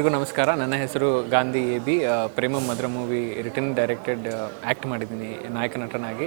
ಎಲ್ಲರಿಗೂ ನಮಸ್ಕಾರ. ನನ್ನ ಹೆಸರು Gandhi A B. Prema Madhura movie return directed act ಮಾಡಿದ್ದೀನಿ ನಾಯಕ ನಟನಾಗಿ.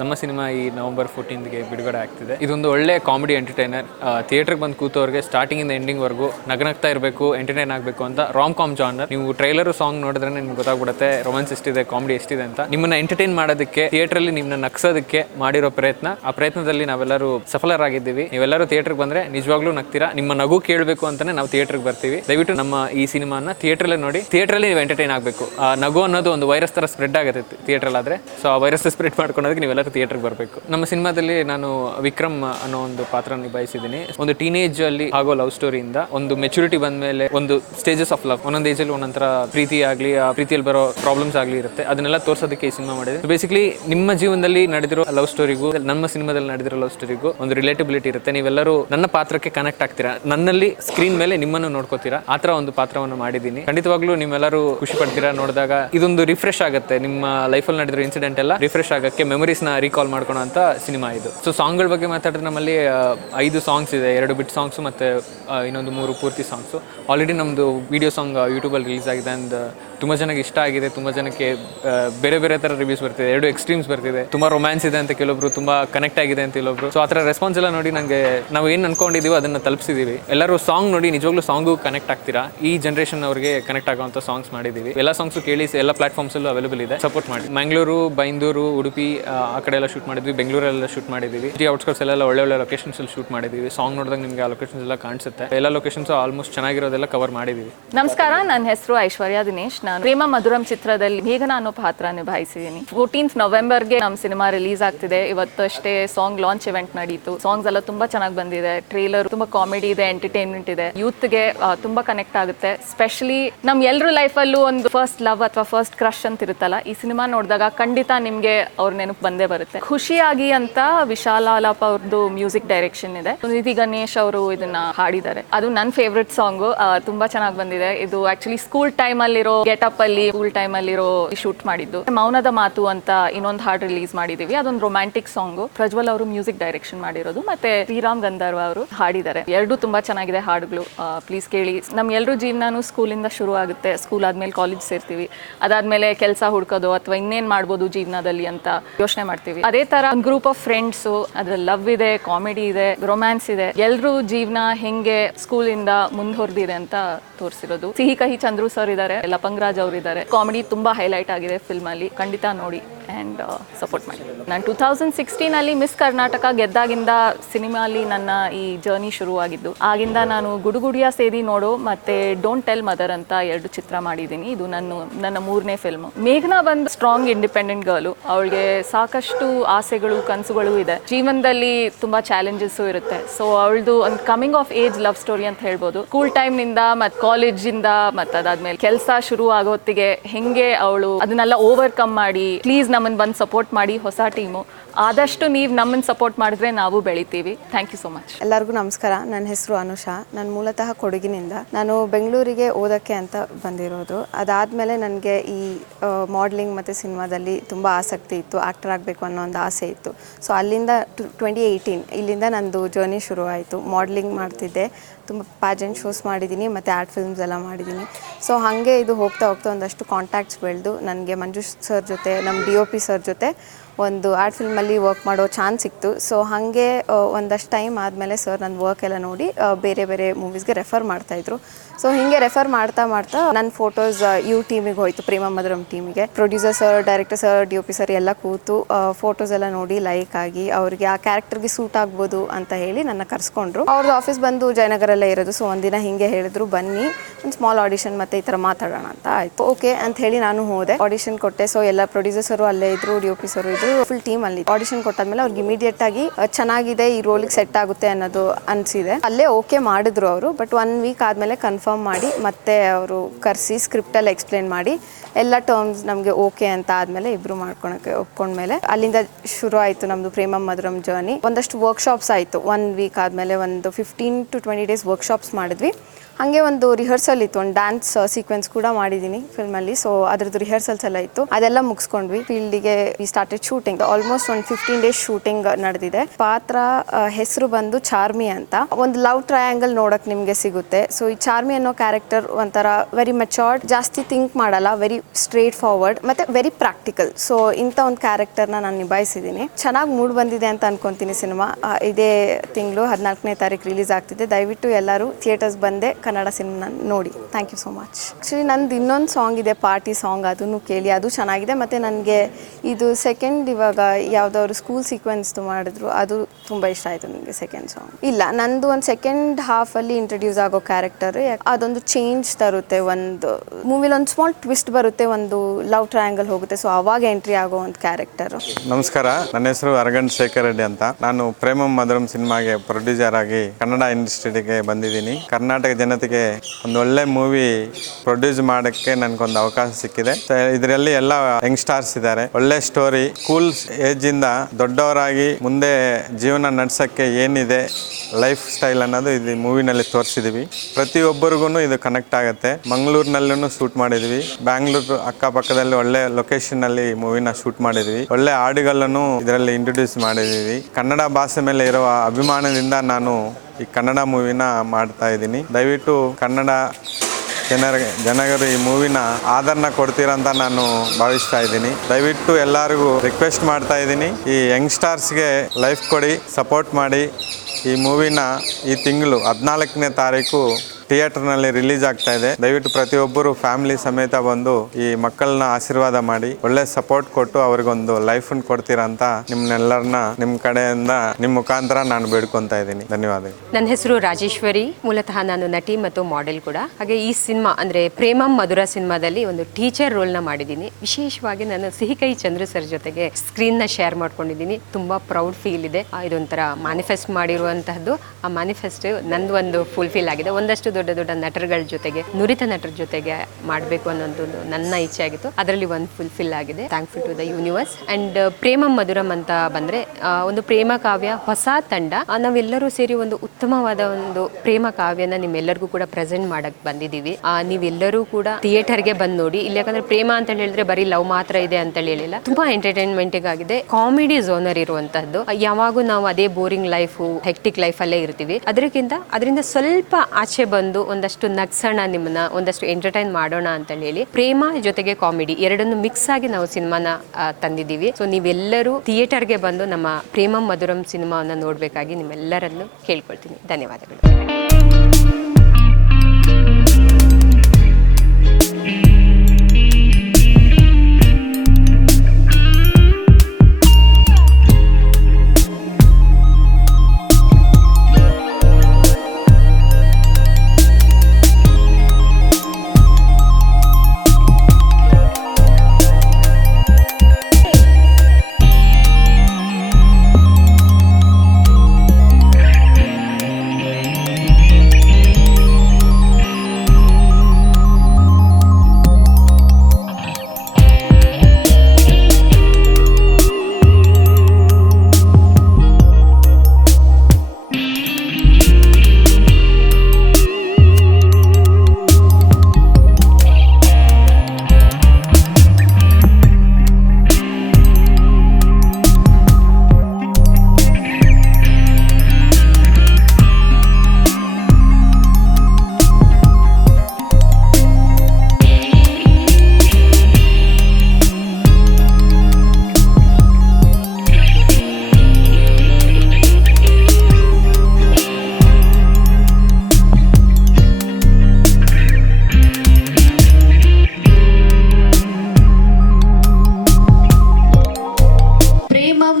ನಮ್ಮ ಸಿನಿಮಾ ಈ ನವಂಬರ್ 14ಗೆ ಬಿಡುಗಡೆ ಆಗ್ತಿದೆ. ಇದೊಂದು ಒಳ್ಳೆ ಕಾಮಿಡಿ ಎಂಟರ್ಟೈನರ್. ಥಿಯೇಟ್ರಿಗೆ ಬಂದು ಕೂತವ್ರಿಗೆ ಸ್ಟಾರ್ಟಿಂಗಿಂದ ಎಂಡಿಂಗ್ವರೆಗೂ ನಗನಗ್ತಾ ಇರಬೇಕು, ಎಂಟರ್ಟೈನ್ ಆಗಬೇಕು ಅಂತ ರಾಮ್ ಕಾಮ್ ಜಾನರ್. ನೀವು ಟ್ರೈಲರು ಸಾಂಗ್ ನೋಡಿದ್ರೆ ನಿಮ್ಗೆ ಗೊತ್ತಾಗ್ಬಿಡುತ್ತೆ ರೊಮ್ಯಾನ್ಸ್ ಎಷ್ಟಿದೆ, ಕಾಮಿಡಿ ಎಷ್ಟಿದೆ ಅಂತ. ನಿಮ್ಮನ್ನ ಎಂಟರ್ಟೈನ್ ಮಾಡೋದಕ್ಕೆ, ಥಿಯೇಟ್ರಲ್ಲಿ ನಿಮ್ಮನ್ನ ನಗ್ಸೋದಕ್ಕೆ ಮಾಡಿರೋ ಪ್ರಯತ್ನ. ಆ ಪ್ರಯತ್ನದಲ್ಲಿ ನಾವೆಲ್ಲರೂ ಸಫಲರಾಗಿದ್ದೀವಿ. ನೀವೆಲ್ಲರೂ ಥಿಯೇಟ್ರಿಗೆ ಬಂದರೆ ನಿಜವಾಗ್ಲೂ ನಗ್ತೀರಾ. ನಿಮ್ಮ ನಗು ಕೇಳಬೇಕು ಅಂತಲೇ ನಾವು ಥಿಯೇಟ್ರಿಗೆ ಬರ್ತೀವಿ. ದಯವಿಟ್ಟು ನಮ್ಮ ಈ ಸಿನಿಮಾನ ಥಿಯೇಟ್ರಲ್ಲೇ ನೋಡಿ. ಥಿಯೇಟ್ರಲ್ಲಿ ನೀವು ಎಂಟರ್ಟೈನ್ ಆಗಬೇಕು. ನಗು ಅನ್ನೋದು ಒಂದು ವೈರಸ್ ಥರ ಸ್ಪ್ರೆಡ್ ಆಗುತ್ತೆ ಥಿಯೇಟ್ರಲ್ಲಾದರೆ. ಸೊ ಆ ವೈರಸ್ ಸ್ಪ್ರೆಡ್ ಮಾಡ್ಕೊಳೋದಕ್ಕೆ ನೀವೆಲ್ಲರೂ ಥಿಯೇಟ್ರಿಗೆ ಬರಬೇಕು. ನಮ್ಮ ಸಿನಿಮಾದಲ್ಲಿ ನಾನು ವಿಕ್ರಮ್ ಅನ್ನೋ ಒಂದು ಪಾತ್ರ ನಿಭಾಯಿಸಿದ್ದೀನಿ. ಒಂದು ಟೀನೇಜ್ ಅಲ್ಲಿ ಆಗೋ ಲವ್ ಸ್ಟೋರಿಯಿಂದ ಒಂದು ಮೆಚುರಿಟಿ ಬಂದ ಮೇಲೆ ಒಂದು ಸ್ಟೇಜಸ್ ಆಫ್ ಲವ್, ಒಂದೊಂದು ಏಜಲ್ಲಿ ಒಂದೊಂಥರ ಪ್ರೀತಿ ಆಗಲಿ, ಆ ಪ್ರೀತಿಯಲ್ಲಿ ಬರೋ ಪ್ರಾಬ್ಲಮ್ಸ್ ಆಗಲಿ ಇರುತ್ತೆ. ಅದನ್ನೆಲ್ಲ ತೋರಿಸೋದಕ್ಕೆ ಈ ಸಿನಿಮಾ ಮಾಡಿದೆ. ಬೇಸಿಕಲಿ ನಿಮ್ಮ ಜೀವನದಲ್ಲಿ ನಡೆದಿರೋ ಲವ್ ಸ್ಟೋರಿಗೂ ನಮ್ಮ ಸಿನಿಮಾದಲ್ಲಿ ನಡೆದಿರೋ ಲವ್ ಸ್ಟೋರಿಗೂ ಒಂದು ರಿಲೇಟಬಿಲಿಟಿ ಇರುತ್ತೆ. ನೀವೆಲ್ಲರೂ ನನ್ನ ಪಾತ್ರಕ್ಕೆ ಕನೆಕ್ಟ್ ಆಗ್ತೀರಾ, ನನ್ನಲ್ಲಿ ಸ್ಕ್ರೀನ್ ಮೇಲೆ ನಿಮ್ಮನ್ನು ನೋಡ್ಕೋತೀರಾ. ಆ ಥರ ಒಂದು ಪಾತ್ರವನ್ನು ಮಾಡಿದ್ದೀನಿ. ಖಂಡಿತವಾಗ್ಲೂ ನೀವೆಲ್ಲರೂ ಖುಷಿ ಪಡ್ತೀರಾ ನೋಡಿದಾಗ. ಇದೊಂದು ರಿಫ್ರೆಶ್ ಆಗುತ್ತೆ, ನಿಮ್ಮ ಲೈಫಲ್ಲಿ ನಡೆದಿರೋ ಇನ್ಸಿಡೆಂಟ್ ಎಲ್ಲ ರಿಫ್ರೆಶ್ ಆಗಕ್ಕೆ, ಮೆಮೊರೀಸ್ನ ರೀಕಾಲ್ ಮಾಡ್ಕೊಳೋ ಅಂತ ಸಿನಿಮಾ ಇದು. ಸೊ ಸಾಂಗ್ಗಳ ಬಗ್ಗೆ ಮಾತಾಡಿದ್ರೆ ನಮ್ಮಲ್ಲಿ 5 ಸಾಂಗ್ಸ್ ಇದೆ, 2 ಬಿಟ್ ಸಾಂಗ್ಸು ಮತ್ತು ಇನ್ನೊಂದು 3 ಪೂರ್ತಿ ಸಾಂಗ್ಸು. ಆಲ್ರೆಡಿ ನಮ್ಮದು ವಿಡಿಯೋ ಸಾಂಗ್ ಯೂಟ್ಯೂಬಲ್ಲಿ ರಿಲೀಸ್ ಆಗಿದೆ. ಆ್ಯಂಡ್ ತುಂಬ ಜನಕ್ಕೆ ಇಷ್ಟ ಆಗಿದೆ. ತುಂಬ ಜನಕ್ಕೆ ಬೇರೆ ಬೇರೆ ಥರ ರಿವ್ಯೂಸ್ ಬರ್ತಿದೆ. 2 ಎಕ್ಸ್ಟ್ರೀಮ್ಸ್ ಬರ್ತಿದೆ. ತುಂಬ ರೊಮ್ಯಾನ್ಸ್ ಇದೆ ಅಂತ ಕೆಲವೊಬ್ರು, ತುಂಬ ಕನೆಕ್ಟ್ ಆಗಿದೆ ಅಂತ ಕೆಲವೊಬ್ರು. ಸೊ ಆ ಥರ ರೆಸ್ಪಾನ್ಸ್ ಎಲ್ಲ ನೋಡಿ ನನಗೆ ನಾವು ಏನು ಅನ್ಕೊಂಡಿದ್ದೀವೋ ಅದನ್ನು ತಲುಪಿಸಿದ್ದೀವಿ. ಎಲ್ಲರೂ ಸಾಂಗ್ ನೋಡಿ ನಿಜವಾಗ್ಲೂ ಸಾಂಗು ಕನೆಕ್ಟ್ ಆಗ್ತೀರಾ. ಈ ಜನರೇಷನ್ ಅವ್ರಿಗೆ ಕನೆಕ್ಟ್ ಆಗೋಂಥ ಸಾಂಗ್ಸ್ ಮಾಡಿದ್ದೀವಿ. ಎಲ್ಲ ಸಾಂಗ್ಸು ಕೇಳಿ ಎಲ್ಲ ಪ್ಲಾಟ್ಫಾರ್ಮ್ಸಲ್ಲೂ ಅವೈಲೇಬಲ್ ಇದೆ. ಸಪೋರ್ಟ್ ಮಾಡಿ. ಮಂಗಳೂರು, ಬೈಂದೂರು, ಉಡುಪಿ ಆ ಕಡೆ ಎಲ್ಲ ಶೂಟ್ ಮಾಡಿದ್ವಿ. ಬೆಂಗಳೂರೆಲ್ಲ ಶೂಟ್ ಮಾಡಿದ್ದೀವಿ. ಸಿಟಿ ಔಟ್ಸ್ಕರ್ಟ್ಸ್ ಎಲ್ಲ ಒಳ್ಳೆ ಲೊಕೇಶನ್ಸಲ್ಲಿ ಶೂಟ್ ಮಾಡಿದ್ದೀವಿ. ಸಾಂಗ್ ನೋಡಿದಾಗ ನಿಮಗೆ ಆ ಲೊಕೇಶನ್ಸ್ ಎಲ್ಲ ಕಾಣಿಸುತ್ತೆ. ಎಲ್ಲ ಲೊಕೇಶನ್ಸು ಆಲ್ಮೋಸ್ಟ್ ಚೆನ್ನಾಗಿರೋದೆಲ್ಲ ಕವರ್ ಮಾಡಿದ್ದೀವಿ. ನಮಸ್ಕಾರ, ನನ್ನ ಹೆಸರು ಐಶ್ವರ್ಯ ದಿನೇಶ್. ನಾನು ಪ್ರೇಮ ಮಧುರಂ ಚಿತ್ರದಲ್ಲಿ ಮೇಘನಾ ಅನ್ನೋ ಪಾತ್ರ ನಿಭಾಯಿಸಿದ್ದೀನಿ. 14th ನವೆಂಬರ್ಗೆ ನಮ್ಮ ಸಿನಿಮಾ ರಿಲೀಸ್ ಆಗ್ತಿದೆ. ಇವತ್ತಷ್ಟೇ ಸಾಂಗ್ ಲಾಂಚ್ ಇವೆಂಟ್ ನಡೀತು. ಸಾಂಗ್ಸ್ ಎಲ್ಲ ತುಂಬಾ ಚೆನ್ನಾಗಿ ಬಂದಿದೆ. ಟ್ರೇಲರ್ ತುಂಬಾ ಕಾಮಿಡಿ ಇದೆ, ಎಂಟರ್ಟೈನ್ಮೆಂಟ್ ಇದೆ. ಯೂತ್ಗೆ ತುಂಬಾ ಕನೆಕ್ಟ್ ಆಗುತ್ತೆ. ಸ್ಪೆಷಲಿ ನಮ್ಮ ಎಲ್ಲರ ಲೈಫಲ್ಲೂ ಒಂದು ಫಸ್ಟ್ ಲವ್ ಅಥವಾ ಫಸ್ಟ್ ಕ್ರಶ್ ಅಂತ ಇರುತ್ತಲ್ಲ, ಈ ಸಿನಿಮಾ ನೋಡಿದಾಗ ಖಂಡಿತ ನಿಮ್ಗೆ ಅವ್ರ ನೆನಪು ಬಂದೇ ಬರುತ್ತೆ. ಖುಷಿಯಾಗಿ ಅಂತ ವಿಶಾಲ ಆಲಾಪ್ ಅವ್ರದ್ದು ಮ್ಯೂಸಿಕ್ ಡೈರೆಕ್ಷನ್ ಇದೆ. ನಿಧಿ ಗಣೇಶ್ ಅವರು ಇದನ್ನ ಹಾಡಿದ್ದಾರೆ. ಅದು ನನ್ನ ಫೇವ್ರೆಟ್ ಸಾಂಗು. ತುಂಬಾ ಚೆನ್ನಾಗಿ ಬಂದಿದೆ. ಇದು ಆಕ್ಚುಲಿ ಸ್ಕೂಲ್ ಟೈಮ್ ಅಲ್ಲಿರೋ ಗೆಟಪ್ ಅಲ್ಲಿ, ಸ್ಕೂಲ್ ಟೈಮ್ ಅಲ್ಲಿರೋ ಶೂಟ್ ಮಾಡಿದ್ದು. ಮೌನದ ಮಾತು ಅಂತ ಇನ್ನೊಂದು ಹಾಡು ರಿಲೀಸ್ ಮಾಡಿದೀವಿ. ಅದೊಂದು ರೊಮ್ಯಾಂಟಿಕ್ ಸಾಂಗು. ಪ್ರಜ್ವಲ್ ಅವರು ಮ್ಯೂಸಿಕ್ ಡೈರೆಕ್ಷನ್ ಮಾಡಿರೋದು, ಮತ್ತೆ ಶ್ರೀರಾಮ್ ಗಂಧರ್ವ ಅವರು ಹಾಡಿದ್ದಾರೆ. ಎರಡೂ ತುಂಬಾ ಚೆನ್ನಾಗಿದೆ ಹಾಡುಗಳು. ಪ್ಲೀಸ್ ಕೇಳಿ. ನಮ್ ಎಲ್ರೂ ಜೀವನಾನು ಸ್ಕೂಲಿಂದ ಶುರು ಆಗುತ್ತೆ. ಸ್ಕೂಲ್ ಆದ್ಮೇಲೆ ಕಾಲೇಜ್ ಸೇರ್ತೀವಿ. ಅದಾದ್ಮೇಲೆ ಕೆಲಸ ಹುಡ್ಕೋದು ಅಥವಾ ಇನ್ನೇನ್ ಮಾಡ್ಬೋದು ಜೀವನದಲ್ಲಿ ಅಂತ ಯೋಚನೆ ಮಾಡ್ತೀವಿ. ಅದೇ ತರ ಒಂದು ಗ್ರೂಪ್ ಆಫ್ ಫ್ರೆಂಡ್ಸು, ಅದ್ರಲ್ಲಿ ಲವ್ ಇದೆ, ಕಾಮಿಡಿ ಇದೆ, ರೊಮ್ಯಾನ್ಸ್ ಇದೆ. ಎಲ್ರೂ ಜೀವನ ಹೆಂಗೆ ಸ್ಕೂಲಿಂದ ಮುಂದುವರೆದಿದೆ ಅಂತ ತೋರಿಸಿರೋದು. ಸಿಹಿ ಕಹಿ ಚಂದ್ರು ಸರ್ ಇದ್ದಾರೆ, ಲಪಂಗರಾಜ್ ಅವರು ಇದ್ದಾರೆ. ಕಾಮಿಡಿ ತುಂಬಾ ಹೈಲೈಟ್ ಆಗಿದೆ ಫಿಲ್ಮ್ ಅಲ್ಲಿ. ಖಂಡಿತ ನೋಡಿ ಆ್ಯಂಡ್ ಸಪೋರ್ಟ್ ಮಾಡಿ. ನಾನು 2016 ಮಿಸ್ ಕರ್ನಾಟಕ ಗೆದ್ದಾಗಿಂದ ಸಿನಿಮಾ ಅಲ್ಲಿ ನನ್ನ ಈ ಜರ್ನಿ ಶುರುವಾಗಿದ್ದು. ಆಗಿಂದ ನಾನು ಗುಡುಗುಡಿಯ ಸೇರಿ ನೋಡು ಮತ್ತೆ ಡೋಂಟ್ ಟೆಲ್ ಮದರ್ ಅಂತ 2 ಚಿತ್ರ ಮಾಡಿದ್ದೀನಿ. ಇದು ನನ್ನ 3ನೇ ಫಿಲ್ಮ್. ಮೇಘನಾ ಬಂದು ಸ್ಟ್ರಾಂಗ್ ಇಂಡಿಪೆಂಡೆಂಟ್ ಗರ್ಲು. ಅವಳಿಗೆ ಸಾಕಷ್ಟು ಆಸೆಗಳು, ಕನಸುಗಳು ಇದೆ. ಜೀವನದಲ್ಲಿ ತುಂಬಾ ಚಾಲೆಂಜಸ್ಸು ಇರುತ್ತೆ. ಸೊ ಅವಳದು ಒಂದು coming of age love story ಅಂತ ಹೇಳ್ಬೋದು. ಸ್ಕೂಲ್ ಟೈಮ್ ನಿಂದ ಮತ್ತೆ ಕಾಲೇಜಿಂದ ಮತ್ತೆ ಅದಾದ್ಮೇಲೆ ಕೆಲಸ ಶುರು ಆಗೋತ್ತಿಗೆ ಹೆಂಗೆ ಅವಳು ಅದನ್ನೆಲ್ಲ ಓವರ್ಕಮ್ ಮಾಡಿ, ಪ್ಲೀಸ್ ನಮ್ಮನ್ನು ಬಂದು ಸಪೋರ್ಟ್ ಮಾಡಿ. ಹೊಸ ಟೀಮು, ಆದಷ್ಟು ನೀವು ನಮ್ಮನ್ನು ಸಪೋರ್ಟ್ ಮಾಡಿದ್ರೆ ನಾವು ಬೆಳಿತೀವಿ. Thank you so much. ಎಲ್ಲರಿಗೂ ನಮಸ್ಕಾರ. ನನ್ನ ಹೆಸರು ಅನುಷಾ. ನಾನು ಮೂಲತಃ ಕೊಡಗಿನಿಂದ. ನಾನು ಬೆಂಗಳೂರಿಗೆ ಓದೋಕ್ಕೆ ಅಂತ ಬಂದಿರೋದು. ಅದಾದಮೇಲೆ ನನಗೆ ಈ ಮಾಡಲಿಂಗ್ ಮತ್ತು ಸಿನಿಮಾದಲ್ಲಿ ತುಂಬ ಆಸಕ್ತಿ ಇತ್ತು. ಆ್ಯಕ್ಟರ್ ಆಗಬೇಕು ಅನ್ನೋ ಒಂದು ಆಸೆ ಇತ್ತು. ಸೊ ಅಲ್ಲಿಂದ 2018 ಇಲ್ಲಿಂದ ನಂದು ಜರ್ನಿ ಶುರು ಆಯಿತು. ಮಾಡಲಿಂಗ್ ಮಾಡ್ತಿದ್ದೆ, ತುಂಬ ಪ್ಯಾಜೆಂಟ್ ಶೋಸ್ ಮಾಡಿದ್ದೀನಿ ಮತ್ತು ಆ್ಯಡ್ ಫಿಲ್ಮ್ಸ್ ಎಲ್ಲ ಮಾಡಿದ್ದೀನಿ. ಸೊ ಹಾಗೆ ಇದು ಹೋಗ್ತಾ ಒಂದಷ್ಟು ಕಾಂಟ್ಯಾಕ್ಟ್ಸ್ ಬೆಳೆದು ನನಗೆ ಮಂಜು ಸರ್ ಜೊತೆ, ನಮ್ಮ DOP ಸರ್ ಜೊತೆ ಒಂದು ಆ್ಯಡ್ ಫಿಲ್ಮಲ್ಲಿ ವರ್ಕ್ ಮಾಡೋ ಚಾನ್ಸ್ ಸಿಕ್ತು. ಸೊ ಹಾಗೆ ಒಂದಷ್ಟು ಟೈಮ್ ಆದಮೇಲೆ ಸರ್ ನನ್ನ ವರ್ಕ್ ಎಲ್ಲ ನೋಡಿ ಬೇರೆ ಬೇರೆ ಮೂವೀಸ್ಗೆ ರೆಫರ್ ಮಾಡ್ತಾಯಿದ್ರು. ಸೊ ಹೀಗೆ ರೆಫರ್ ಮಾಡ್ತಾ ನನ್ನ ಫೋಟೋಸ್ ಟೀಮಿಗೆ ಹೋಯಿತು, ಪ್ರೇಮ ಮಧುರಂ ಟೀಮಿಗೆ. Producer sir, director sir, DOP sir ಎಲ್ಲ ಕೂತು ಫೋಟೋಸ್ ಎಲ್ಲ ನೋಡಿ ಲೈಕ್ ಆಗಿ ಅವ್ರಿಗೆ ಆ ಕ್ಯಾರೆಕ್ಟರ್ಗೆ ಸೂಟ್ ಆಗ್ಬೋದು ಅಂತ ಹೇಳಿ ನನ್ನ ಕರೆಸ್ಕೊಂಡ್ರು. ಅವ್ರದ್ದು ಆಫೀಸ್ ಬಂದು ಜಯನಗರಲ್ಲೇ ಇರೋದು. ಸೊ ಒಂದಿನ ಹೀಗೆ ಹೇಳಿದ್ರು, ಬನ್ನಿ ಒಂದು ಸ್ಮಾಲ್ ಆಡಿಷನ್ ಮತ್ತು ಈ ಥರ ಮಾತಾಡೋಣ ಅಂತ. ಆಯಿತು, ಓಕೆ ಅಂತ ಹೇಳಿ ನಾನು ಹೋದೆ, ಆಡಿಷನ್ ಕೊಟ್ಟೆ. ಸೊ ಎಲ್ಲ ಪ್ರೊಡ್ಯೂಸರು ಅಲ್ಲೇ ಇದ್ರು, DOP ಸರು ಇದ್ರು, ಫುಲ್ ಟೀಮ್ ಅಲ್ಲಿ. ಆಡಿಷನ್ ಕೊಟ್ಟಾದ್ಮೇಲೆ ಅವ್ರಿಗೆ ಇಮಿಡಿಯೇಟ್ ಆಗಿ ಚೆನ್ನಾಗಿದೆ, ಈ ರೋಲಿಗೆ ಸೆಟ್ ಆಗುತ್ತೆ ಅನ್ನೋದು ಅನಿಸಿದೆ. ಅಲ್ಲೇ ಓಕೆ ಮಾಡಿದ್ರು ಅವರು. ಬಟ್ 1 ವೀಕ್ ಆದಮೇಲೆ ಕನ್ಫರ್ಮ್ ಮಾಡಿ ಮತ್ತೆ ಅವರು ಕರೆಸಿ ಸ್ಕ್ರಿಪ್ಟೆಲ್ಲ ಎಕ್ಸ್ಪ್ಲೇನ್ ಮಾಡಿ ಎಲ್ಲ ಟರ್ಮ್ಸ್ ನಮಗೆ ಓಕೆ ಅಂತ ಆದಮೇಲೆ ಇಬ್ಬರು ಮಾಡ್ಕೊಳಕ್ಕೆ ಒಪ್ಕೊಂಡ್ಮೇಲೆ ಅಲ್ಲಿಂದ ಶುರು ಆಯಿತು ನಮ್ಮದು ಪ್ರೇಮಂ ಮಧುರಂ ಜರ್ನಿ. ಒಂದಷ್ಟು ವರ್ಕ್ಶಾಪ್ಸ್ ಆಯಿತು. 1 ವೀಕ್ ಆದಮೇಲೆ ಒಂದು 15 to 20 ಡೇಸ್ ವರ್ಕ್ಶಾಪ್ಸ್ ಮಾಡಿದ್ವಿ. ಹಾಗೆ ಒಂದು ರಿಹರ್ಸಲ್ ಇತ್ತು, ಒಂದು ಡ್ಯಾನ್ಸ್ ಸೀಕ್ವೆನ್ಸ್ ಕೂಡ ಮಾಡಿದ್ದೀನಿ ಫಿಲ್ಮಲ್ಲಿ. ಸೊ ಅದ್ರದ್ದು ರಿಹರ್ಸಲ್ಸ್ ಎಲ್ಲ ಇತ್ತು, ಅದೆಲ್ಲ ಮುಗಿಸ್ಕೊಂಡ್ವಿ. ಫೀಲ್ಡಿಗೆ ವಿ ಸ್ಟಾರ್ಟೆಡ್ ಶೂಟಿಂಗ್. ಆಲ್ಮೋಸ್ಟ್ ಒಂದು 15 ಡೇಸ್ ಶೂಟಿಂಗ್ ನಡೆದಿದೆ. ಪಾತ್ರ ಹೆಸರು ಬಂದು ಚಾರ್ಮಿ ಅಂತ. ಒಂದು ಲವ್ ಟ್ರಯಾಂಗಲ್ ನೋಡಕ್ ನಿಮಗೆ ಸಿಗುತ್ತೆ. ಸೊ ಈ ಚಾರ್ಮಿ ಅನ್ನೋ ಕ್ಯಾರೆಕ್ಟರ್ ಒಂಥರ ವೆರಿ ಮೆಚೋರ್ಡ್, ಜಾಸ್ತಿ ಥಿಂಕ್ ಮಾಡಲ್ಲ, ವೆರಿ ಸ್ಟ್ರೇಟ್ ಫಾರ್ವರ್ಡ್ ಮತ್ತೆ ವೆರಿ ಪ್ರಾಕ್ಟಿಕಲ್. ಸೊ ಇಂಥ ಒಂದು ಕ್ಯಾರೆಕ್ಟರ್ನ ನಾನು ನಿಭಾಯಿಸಿದ್ದೀನಿ. ಚೆನ್ನಾಗಿ ಮೂಡ್ ಬಂದಿದೆ ಅಂತ ಅನ್ಕೊಂತೀನಿ. ಸಿನಿಮಾ ಇದೇ ತಿಂಗಳು 14ನೇ ತಾರೀಕು ರಿಲೀಸ್ ಆಗ್ತಿದೆ. ದಯವಿಟ್ಟು ಎಲ್ಲರೂ ಥಿಯೇಟರ್ಸ್ ಬಂದೆ ಕನ್ನಡ ಸಿನಿಮಾ ನೋಡಿ. Thank you so much. Actually ನಂದು ಇನ್ನೊಂದು ಸಾಂಗ್ ಇದೆ, ಪಾರ್ಟಿ ಸಾಂಗ್, ಅದನ್ನು ಕೇಳಿ, ಅದು ಚೆನ್ನಾಗಿದೆ. ಮತ್ತು ನನಗೆ ಇದು ಸೆಕೆಂಡ್ ಇವಾಗ ಯಾವುದಾದ್ರು ಸ್ಕೂಲ್ ಸೀಕ್ವೆನ್ಸ್ ಮಾಡಿದ್ರು, ಅದು ತುಂಬ ಇಷ್ಟ ಆಯಿತು ನನಗೆ ಸೆಕೆಂಡ್ ಸಾಂಗ್. ಇಲ್ಲ, ನಂದು ಒಂದು ಸೆಕೆಂಡ್ ಹಾಫಲ್ಲಿ ಇಂಟ್ರಡ್ಯೂಸ್ ಆಗೋ ಕ್ಯಾರೆಕ್ಟರ್ ಅದೊಂದು ಚೇಂಜ್ ತರುತ್ತೆ. ಒಂದು ಮೂವಿಲಿ ಒಂದು ಸ್ಮಾಲ್ ಟ್ವಿಸ್ಟ್ ಬರುತ್ತೆ, ಒಂದು ಲವ್ ಟ್ರಯಾಂಗಲ್ ಹೋಗುತ್ತೆ. ಸೊ ಅವಾಗ ಎಂಟ್ರಿ ಆಗೋ ಒಂದು ಕ್ಯಾರೆಕ್ಟರ್. ನಮಸ್ಕಾರ, ನನ್ನ ಹೆಸರು ಅರಗಂಡ್ ಶೇಖರ್ ರೆಡ್ಡಿ ಅಂತ. ನಾನು ಪ್ರೇಮಂ ಮಧುರಂ ಸಿನಿಮಾಗೆ ಪ್ರೊಡ್ಯೂಸರ್ ಆಗಿ ಕನ್ನಡ ಇಂಡಸ್ಟ್ರಿಗೆ ಬಂದಿದ್ದೀನಿ. ಕರ್ನಾಟಕ ಜನತೆಗೆ ಒಂದು ಒಳ್ಳೆ ಮೂವಿ ಪ್ರೊಡ್ಯೂಸ್ ಮಾಡೋಕ್ಕೆ ನನಗೊಂದು ಅವಕಾಶ ಸಿಕ್ಕಿದೆ. ಇದರಲ್ಲಿ ಎಲ್ಲ ಯಂಗ್ಸ್ಟಾರ್ಸ್ ಇದ್ದಾರೆ. ಒಳ್ಳೆ ಸ್ಟೋರಿ, ಸ್ಕೂಲ್ ಏಜ್ ಇಂದ ದೊಡ್ಡವರಾಗಿ ಮುಂದೆ ಜೀವನ ನಡೆಸೋಕ್ಕೆ ಏನಿದೆ ಲೈಫ್ ಸ್ಟೈಲ್ ಅನ್ನೋದು ಇದು ಮೂವಿನಲ್ಲಿ ತೋರಿಸಿದ್ವಿ. ಪ್ರತಿಯೊಬ್ಬರಿಗೂ ಇದು ಕನೆಕ್ಟ್ ಆಗುತ್ತೆ. ಮಂಗಳೂರಿನಲ್ಲೂ ಶೂಟ್ ಮಾಡಿದ್ವಿ, ಬ್ಯಾಂಗ್ಳೂರು ಅಕ್ಕಪಕ್ಕದಲ್ಲಿ ಒಳ್ಳೆ ಲೊಕೇಶನ್ ಅಲ್ಲಿ ಮೂವಿನ ಶೂಟ್ ಮಾಡಿದ್ವಿ. ಒಳ್ಳೆ ಹಾಡುಗಳನ್ನು ಇದರಲ್ಲಿ ಇಂಟ್ರೊಡ್ಯೂಸ್ ಮಾಡಿದ್ವಿ. ಕನ್ನಡ ಭಾಷೆ ಮೇಲೆ ಇರುವ ಅಭಿಮಾನದಿಂದ ನಾನು ಈ ಕನ್ನಡ ಮೂವಿನ ಮಾಡ್ತಾ ಇದ್ದೀನಿ. ದಯವಿಟ್ಟು ಕನ್ನಡ ಜನರು ಈ ಮೂವಿನ ಆದರಣ ಕೊಡ್ತೀರಂತ ನಾನು ಭಾವಿಸ್ತಾ ಇದ್ದೀನಿ. ದಯವಿಟ್ಟು ಎಲ್ಲರಿಗೂ ರಿಕ್ವೆಸ್ಟ್ ಮಾಡ್ತಾ ಇದ್ದೀನಿ, ಈ ಯಂಗ್ಸ್ಟಾರ್ಸ್ಗೆ ಲೈಫ್ ಕೊಡಿ, ಸಪೋರ್ಟ್ ಮಾಡಿ. ಈ ಮೂವಿನ ಈ ತಿಂಗಳು 14ನೇ ತಾರೀಕು ಥಿಯೇಟರ್ನಲ್ಲಿ ರಿಲೀಸ್ ಆಗ್ತಾ ಇದೆ. ದಯವಿಟ್ಟು ಪ್ರತಿಯೊಬ್ಬರು ಫ್ಯಾಮಿಲಿ ಸಮೇತ ಬಂದು ಈ ಮಕ್ಕಳನ್ನ ಆಶೀರ್ವಾದ ಮಾಡಿ ಒಳ್ಳೆ ಸಪೋರ್ಟ್ ಕೊಟ್ಟು ಅವ್ರಿಗೊಂದು ಲೈಫನ್ನು ಕೊಡ್ತೀರಾ ಅಂತ ನಿಮ್ಮನ್ನೆಲ್ಲರನ್ನ ನಿಮ್ಮ ಕಡೆಯಿಂದ ನಿಮ್ಮ ಮುಖಾಂತರ ನಾನು ಬೇಡ್ಕೊತಾ ಇದ್ದೀನಿ. ಧನ್ಯವಾದಗಳು. ನನ್ನ ಹೆಸರು ರಾಜೇಶ್ವರಿ. ಮೂಲತಃ ನಾನು ನಟಿ ಮತ್ತು ಮಾಡೆಲ್ ಕೂಡ. ಹಾಗೆ ಈ ಸಿನಿಮಾ ಅಂದರೆ ಪ್ರೇಮಂ ಮಧುರ ಸಿನಿಮಾದಲ್ಲಿ ಒಂದು ಟೀಚರ್ ರೋಲ್ನ ಮಾಡಿದ್ದೀನಿ. ವಿಶೇಷವಾಗಿ ನಾನು ಸಿಹಿಕೈ ಚಂದ್ರು ಸರ್ ಜೊತೆಗೆ ಸ್ಕ್ರೀನ್ನ ಶೇರ್ ಮಾಡ್ಕೊಂಡಿದ್ದೀನಿ. ತುಂಬ ಪ್ರೌಡ್ ಫೀಲ್ ಇದೆ. ಇದೊಂಥರ ಮ್ಯಾನಿಫೆಸ್ಟ್ ಮಾಡಿರುವಂತಹದ್ದು. ಆ ಮ್ಯಾನಿಫೆಸ್ಟ್ ನಂದು ಒಂದು ಫುಲ್ಫಿಲ್ ಆಗಿದೆ. ಒಂದಷ್ಟು ದೊಡ್ಡ ದೊಡ್ಡ ನಟರುಗಳ ಜೊತೆಗೆ, ನುರಿತ ನಟರ ಜೊತೆಗೆ ಮಾಡಬೇಕು ಅನ್ನೋದು ನನ್ನ ಇಚ್ಛೆ ಆಗಿತ್ತು. ಅದರಲ್ಲಿ ಒಂದು ಫುಲ್ಫಿಲ್ ಆಗಿದೆ. Thankful to the universe. And Premam Madhuram ಅಂತ ಬಂದರೆ ಒಂದು ಪ್ರೇಮ ಕಾವ್ಯ ಹೊಸ ತಂಡ. ನಾವೆಲ್ಲರೂ ಸೇರಿ ಒಂದು ಉತ್ತಮವಾದ ಒಂದು ಪ್ರೇಮ ಕಾವ್ಯನ ನಿಮ್ಮೆಲ್ಲರಿಗೂ ಕೂಡ ಪ್ರೆಸೆಂಟ್ ಮಾಡಕ್ ಬಂದಿದ್ದೀವಿ. ನೀವೆಲ್ಲರೂ ಕೂಡ ಥಿಯೇಟರ್ಗೆ ಬಂದು ನೋಡಿ. ಇಲ್ಲಿ ಯಾಕಂದ್ರೆ ಪ್ರೇಮ ಅಂತ ಹೇಳಿದ್ರೆ ಬರೀ ಲವ್ ಮಾತ್ರ ಇದೆ ಅಂತ ಹೇಳಿಲ್ಲ, ತುಂಬಾ ಎಂಟರ್ಟೈನ್ಮೆಂಟ್ ಆಗಿದೆ. ಕಾಮಿಡಿ ಝೋನರ್ ಇರುವಂತಹದ್ದು. ಯಾವಾಗೂ ನಾವು ಅದೇ ಬೋರಿಂಗ್ ಲೈಫು, ಹೆಕ್ಟಿಕ್ ಲೈಫ್ ಅಲ್ಲೇ ಇರ್ತೀವಿ. ಅದರಿಂದ ಸ್ವಲ್ಪ ಆಚೆ ಬಂದು ಒಂದಷ್ಟು ನಗ್ಸೋಣ, ನಿಮ್ಮನ್ನ ಒಂದಷ್ಟು ಎಂಟರ್ಟೈನ್ ಮಾಡೋಣ ಅಂತ ಹೇಳಿ ಪ್ರೇಮ ಜೊತೆಗೆ ಕಾಮಿಡಿ ಎರಡನ್ನು ಮಿಕ್ಸ್ ಆಗಿ ನಾವು ಸಿನಿಮಾನ ತಂದಿದ್ದೀವಿ. ಸೊ ನೀವೆಲ್ಲರೂ ಥಿಯೇಟರ್ಗೆ ಬಂದು ನಮ್ಮ ಪ್ರೇಮಂ ಮಧುರಂ ಸಿನಿಮಾವನ್ನು ನೋಡಬೇಕಾಗಿ ನಿಮ್ಮೆಲ್ಲರನ್ನು ಕೇಳ್ಕೊಳ್ತೀನಿ. ಧನ್ಯವಾದಗಳು.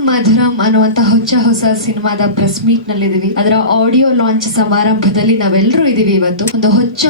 ಮಧುರಂ ಅನ್ನುವಂತ ಹೊಸ ಸಿನಿಮಾದ ಪ್ರೆಸ್ ಮೀಟ್ ನಲ್ಲಿ ಇದೀವಿ. ಅದರ ಆಡಿಯೋ ಲಾಂಚ್ ಸಮಾರಂಭದಲ್ಲಿ ನಾವೆಲ್ಲರೂ ಇದೀವಿ. ಇವತ್ತು ಒಂದು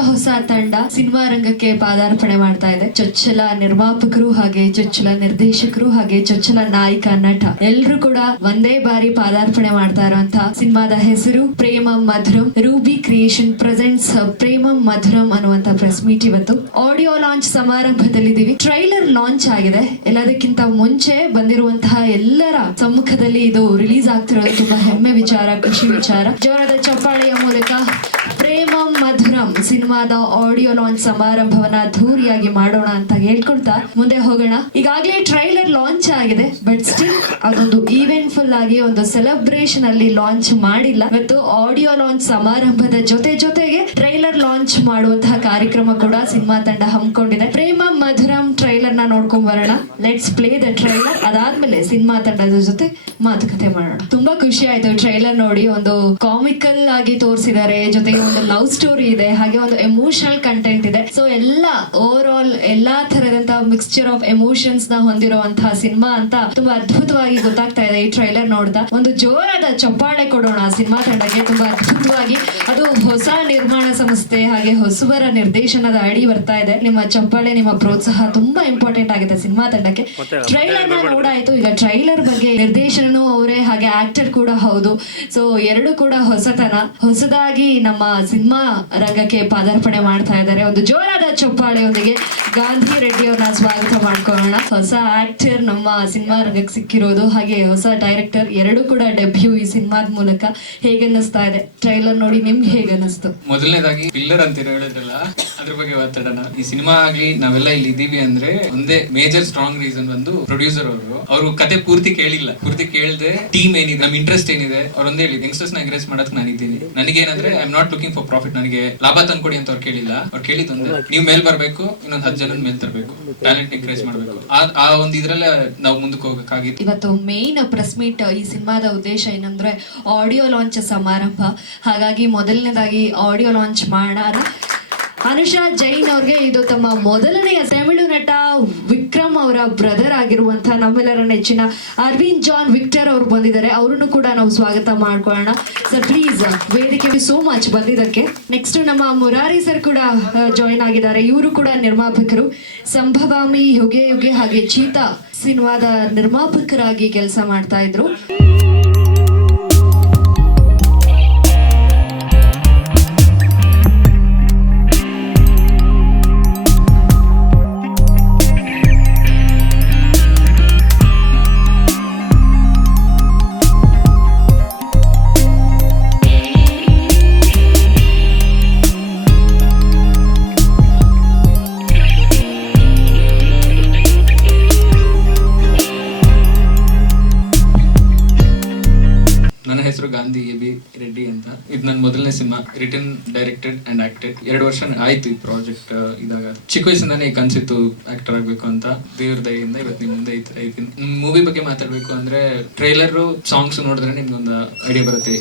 ಹೊಸ ತಂಡ ಸಿನಿಮಾ ರಂಗಕ್ಕೆ ಪಾದಾರ್ಪಣೆ ಮಾಡ್ತಾ ಇದೆ. ಚೊಚ್ಚಲ ನಿರ್ಮಾಪಕರು ಹಾಗೆ ಚೊಚ್ಚಲ ನಿರ್ದೇಶಕರು ಹಾಗೆ ಚೊಚ್ಚಲ ನಾಯಕ ನಟ ಎಲ್ಲರೂ ಕೂಡ ಒಂದೇ ಬಾರಿ ಪಾದಾರ್ಪಣೆ ಮಾಡ್ತಾ ಇರುವಂತಹ ಸಿನಿಮಾದ ಹೆಸರು ಪ್ರೇಮ ಮಧುರಂ. ರೂಬಿ ಕ್ರಿಯೇಷನ್ ಪ್ರೆಸೆಂಟ್ಸ್ ಪ್ರೇಮ ಮಧುರಂ ಅನ್ನುವಂತ ಪ್ರೆಸ್ ಮೀಟ್. ಇವತ್ತು ಆಡಿಯೋ ಲಾಂಚ್ ಸಮಾರಂಭದಲ್ಲಿದ್ದೀವಿ. ಟ್ರೈಲರ್ ಲಾಂಚ್ ಆಗಿದೆ. ಎಲ್ಲದಕ್ಕಿಂತ ಮುಂಚೆ ಬಂದಿರುವಂತಹ ಎಲ್ಲರ ಸಮ್ಮುಖದಲ್ಲಿ ಇದು ರಿಲೀಸ್ ಆಗ್ತಿರೋದು ತುಂಬಾ ಹೆಮ್ಮೆ ವಿಚಾರ, ಖುಷಿ ವಿಚಾರ. ಜೋರಾದ ಚಪ್ಪಾಳೆಯ ಮೂಲಕ ಪ್ರೇಮ ಮಧುರಂ ಸಿನಿಮಾದ ಆಡಿಯೋ ಲಾಂಚ್ ಸಮಾರಂಭವನ್ನ ಅದ್ಧೂರಿಯಾಗಿ ಮಾಡೋಣ ಅಂತ ಹೇಳ್ಕೊಳ್ತಾ ಮುಂದೆ ಹೋಗೋಣ. ಈಗಾಗಲೇ ಟ್ರೈಲರ್ ಲಾಂಚ್ ಆಗಿದೆ, ಬಟ್ ಸ್ಟಿಲ್ ಅದೊಂದು ಈವೆಂಟ್ ಫುಲ್ ಆಗಿ ಒಂದು ಸೆಲೆಬ್ರೇಷನ್ ಅಲ್ಲಿ ಲಾಂಚ್ ಮಾಡಿಲ್ಲ. ಇವತ್ತು ಆಡಿಯೋ ಲಾಂಚ್ ಸಮಾರಂಭದ ಜೊತೆಗೆ ಟ್ರೈಲರ್ ಲಾಂಚ್ ಮಾಡುವಂತಹ ಕಾರ್ಯಕ್ರಮ ಕೂಡ ಸಿನಿಮಾ ತಂಡ ಹಮ್ಮಿಕೊಂಡಿದೆ. ಪ್ರೇಮ ಮಧುರಂ ಟ್ರೈಲರ್ ನ ನೋಡ್ಕೊಂಡ್ ಬರೋಣ. Let's play the trailer. ಅದಾದ್ಮೇಲೆ ಸಿನಿಮಾ ತಂಡದ ಜೊತೆ ಮಾತುಕತೆ ಮಾಡೋಣ. ತುಂಬಾ ಖುಷಿ ಆಯ್ತು ಟ್ರೈಲರ್ ನೋಡಿ. ಒಂದು ಕಾಮಿಕಲ್ ಆಗಿ ತೋರಿಸಿದ್ದಾರೆ, ಜೊತೆಗೆ ಒಂದು ಲವ್ ಸ್ಟೋರಿ ಇದೆ, ಹಾಗೆ ಒಂದು ಎಮೋಷನಲ್ ಕಂಟೆಂಟ್ ಇದೆ. ಸೊ ಎಲ್ಲ ಓವರ್ ಆಲ್ ಎಲ್ಲಾ ತರದಂತಹ ಮಿಕ್ಸ್ಚರ್ ಆಫ್ ಎಮೋಷನ್ಸ್ ನ ಹೊಂದಿರುವಂತಹ ಸಿನಿಮಾ ಅಂತ ತುಂಬಾ ಅದ್ಭುತವಾಗಿ ಗೊತ್ತಾಗ್ತಾ ಇದೆ ಈ ಟ್ರೈಲರ್ ನೋಡ್ತಾ. ಒಂದು ಜೋರಾದ ಚಪ್ಪಾಳೆ ಕೊಡೋಣ ಸಿನಿಮಾ ತಂಡಕ್ಕೆ. ತುಂಬಾ ಅದ್ಭುತವಾಗಿ, ಅದು ಹೊಸ ನಿರ್ಮಾಣ ಸಂಸ್ಥೆ ಹಾಗೆ ಹೊಸಬರ ನಿರ್ದೇಶನದ ಅಡಿ ಬರ್ತಾ ಇದೆ. ನಿಮ್ಮ ಚಪ್ಪಾಳೆ, ನಿಮ್ಮ ಪ್ರೋತ್ಸಾಹ ತುಂಬಾ ಇಂಪಾರ್ಟೆಂಟ್ ಆಗಿದೆ ಸಿನಿಮಾ ತಂಡಕ್ಕೆ. ಟ್ರೈಲರ್ ನ ನೋಡಾಯ್ತು. ಈಗ ಟ್ರೈಲರ್ ಬಗ್ಗೆ ನಿರ್ದೇಶನನೂ ಅವರೇ ಹಾಗೆ ಆಕ್ಟರ್ ಕೂಡ ಹೌದು. ಸೊ ಎರಡು ಕೂಡ ಹೊಸದಾಗಿ ನಮ್ಮ ಸಿನಿಮಾ ರಂಗಕ್ಕೆ ಪಾದಾರ್ಪಣೆ ಮಾಡ್ತಾ ಇದ್ದಾರೆ. ಒಂದು ಜೋರಾದ ಚಪ್ಪಾಳೆಯೊಂದಿಗೆ ಗಾಂಧಿ ರೆಡ್ಡಿ ಅವ್ರನ್ನ ಸ್ವಾಗತ ಮಾಡ್ಕೊಳ್ಳೋಣ. ಹೊಸ ಆಕ್ಟರ್ ನಮ್ಮ ಸಿನಿಮಾ ರಂಗಕ್ಕೆ ಸಿಕ್ಕಿರೋದು, ಹಾಗೆ ಹೊಸ ಡೈರೆಕ್ಟರ್, ಎರಡು ಕೂಡ ಡೆಬ್ಯೂ ಈ ಸಿನಿಮಾದ ಮೂಲಕ. ಹೇಗನ್ನಿಸ್ತಾ ಇದೆ ಟ್ರೈಲರ್ ನೋಡಿ? ನಿಮ್ಗೆ ಹೇಗನ್ನಿಸ್ತು? ಮೊದಲನೇದಾಗಿ ಪಿಲ್ಲರ್ ಅಂತ ಹೇಳಿದ್ರಲ್ಲ, ಅದ್ರ ಬಗ್ಗೆ ಮಾತಾಡೋಣ. ಈ ಸಿನಿಮಾ ಆಗ್ಲಿ ನಾವೆಲ್ಲ ಇಲ್ಲಿ ಇದೀವಿ ಅಂದ್ರೆ ಒಂದೇ ಮೇಜರ್ ಸ್ಟ್ರಾಂಗ್ ರೀಸನ್ ಒಂದು ಪ್ರೊಡ್ಯೂಸರ್ ಅವರು ಕತೆ ಪೂರ್ತಿ ಕೇಳದೆ ಟೀಮ್ ಏನಿದೆ, ನಮ್ ಇಂಟ್ರೆಸ್ಟ್ ಏನಿದೆ, ಅವ್ರು ಒಂದೇ ಹೇಳಿ ಯಂಗ್ಸ್ಟರ್ಸ್ ನ ಎಂಕರೇಜ್ ಮಾಡಕ್ ನಾನು ಇದ್ದೀನಿ. ನನಗೇನಂದ್ರೆ I am not looking for profit. ನನಗೆ ಲಾಭ ತಂದ್ಕೊಡಿ ಅಂತ ಅವ್ರು ಕೇಳಿಲ್ಲ. ಅವ್ರು ಕೇಳಿದ್ದೊಂದು, ನೀವು ಮೇಲ್ ಬರ್ಬೇಕು, ಇನ್ನೊಂದು 10 ಜನ ಮೇಲ್ ತರಬೇಕು, ಟ್ಯಾಲೆಂಟ್ ಎಂಕರೇಜ್ ಮಾಡ್ಬೇಕು. ಆ ಒಂದು ಇದ್ರಲ್ಲೇ ನಾವು ಮುಂದಕ್ಕೆ ಹೋಗಕ್ಕಾಗಿತ್ತು. ಇವತ್ತು ಮೇನ್ ಪ್ರೆಸ್ ಮೀಟ್ ಈ ಸಿನಿಮಾದ ಉದ್ದೇಶ ಏನಂದ್ರೆ ಆಡಿಯೋ ಲಾಂಚ್ ಸಮಾರಂಭ. ಹಾಗಾಗಿ ಮೊದಲನೇದಾಗಿ ಆಡಿಯೋ ಲಾಂಚ್ ಮಾಡೋಣ. ಅನುಷಾ ಜೈನ್ ಅವ್ರಿಗೆ ಇದು ತಮ್ಮ ಮೊದಲನೆಯ ತಮಿಳು ನಟ ವಿಕ್ರಮ್ ಅವರ ಬ್ರದರ್ ಆಗಿರುವಂತಹ ನಮ್ಮೆಲ್ಲರ ನೆಚ್ಚಿನ ಅರವಿಂದ್ ಜಾನ್ ವಿಕ್ಟರ್ ಅವರು ಬಂದಿದ್ದಾರೆ. ಅವರನ್ನು ಕೂಡ ನಾವು ಸ್ವಾಗತ ಮಾಡ್ಕೊಳ್ಳೋಣ. ಸರ್ ಪ್ಲೀಸ್, ವೇದಿಕೆಗೆ ಸೋ ಮಚ್ ಬಂದಿದ್ದಕ್ಕೆ. ನೆಕ್ಸ್ಟ್ ನಮ್ಮ ಮುರಾರಿ ಸರ್ ಕೂಡ ಜಾಯಿನ್ ಆಗಿದ್ದಾರೆ. ಇವರು ಕೂಡ ನಿರ್ಮಾಪಕರು. ಸಂಭವಾಮಿ, ಯುಗೆ ಹಾಗೆ ಚೀತಾ ಸಿನಿಮಾದ ನಿರ್ಮಾಪಕರಾಗಿ ಕೆಲಸ ಮಾಡ್ತಾ ಇದ್ರು. ಗಾಂಧಿ ಎ.ಬಿ. ರೆಡ್ಡಿ ಅಂತ. ಇದು ನನ್ನ ಮೊದಲನೇ cinema, written, directed and acted. 2 ವರ್ಷ ಆಯ್ತು ಈ ಪ್ರಾಜೆಕ್ಟ್ ಇದಾಗ. ಚಿಕ್ಕ ವಯಸ್ಸಿಂದಾನೇ ಕನ್ಸಿತ್ತು ಆಕ್ಟರ್ ಆಗ್ಬೇಕು ಅಂತ. ದೇವ್ರ ದಯೆಯಿಂದ ಇವತ್ತು ನಿಮ್ ಮುಂದೆ ಇದ್ದೀನಿ. ಮೂವಿ ಬಗ್ಗೆ ಮಾತಾಡ್ಬೇಕು ಅಂದ್ರೆ ಟ್ರೈಲರ್, ಸಾಂಗ್ಸ್ ನೋಡಿದ್ರೆ ನಿಮ್ಗೊಂದು ಐಡಿಯಾ ಬರುತ್ತೆ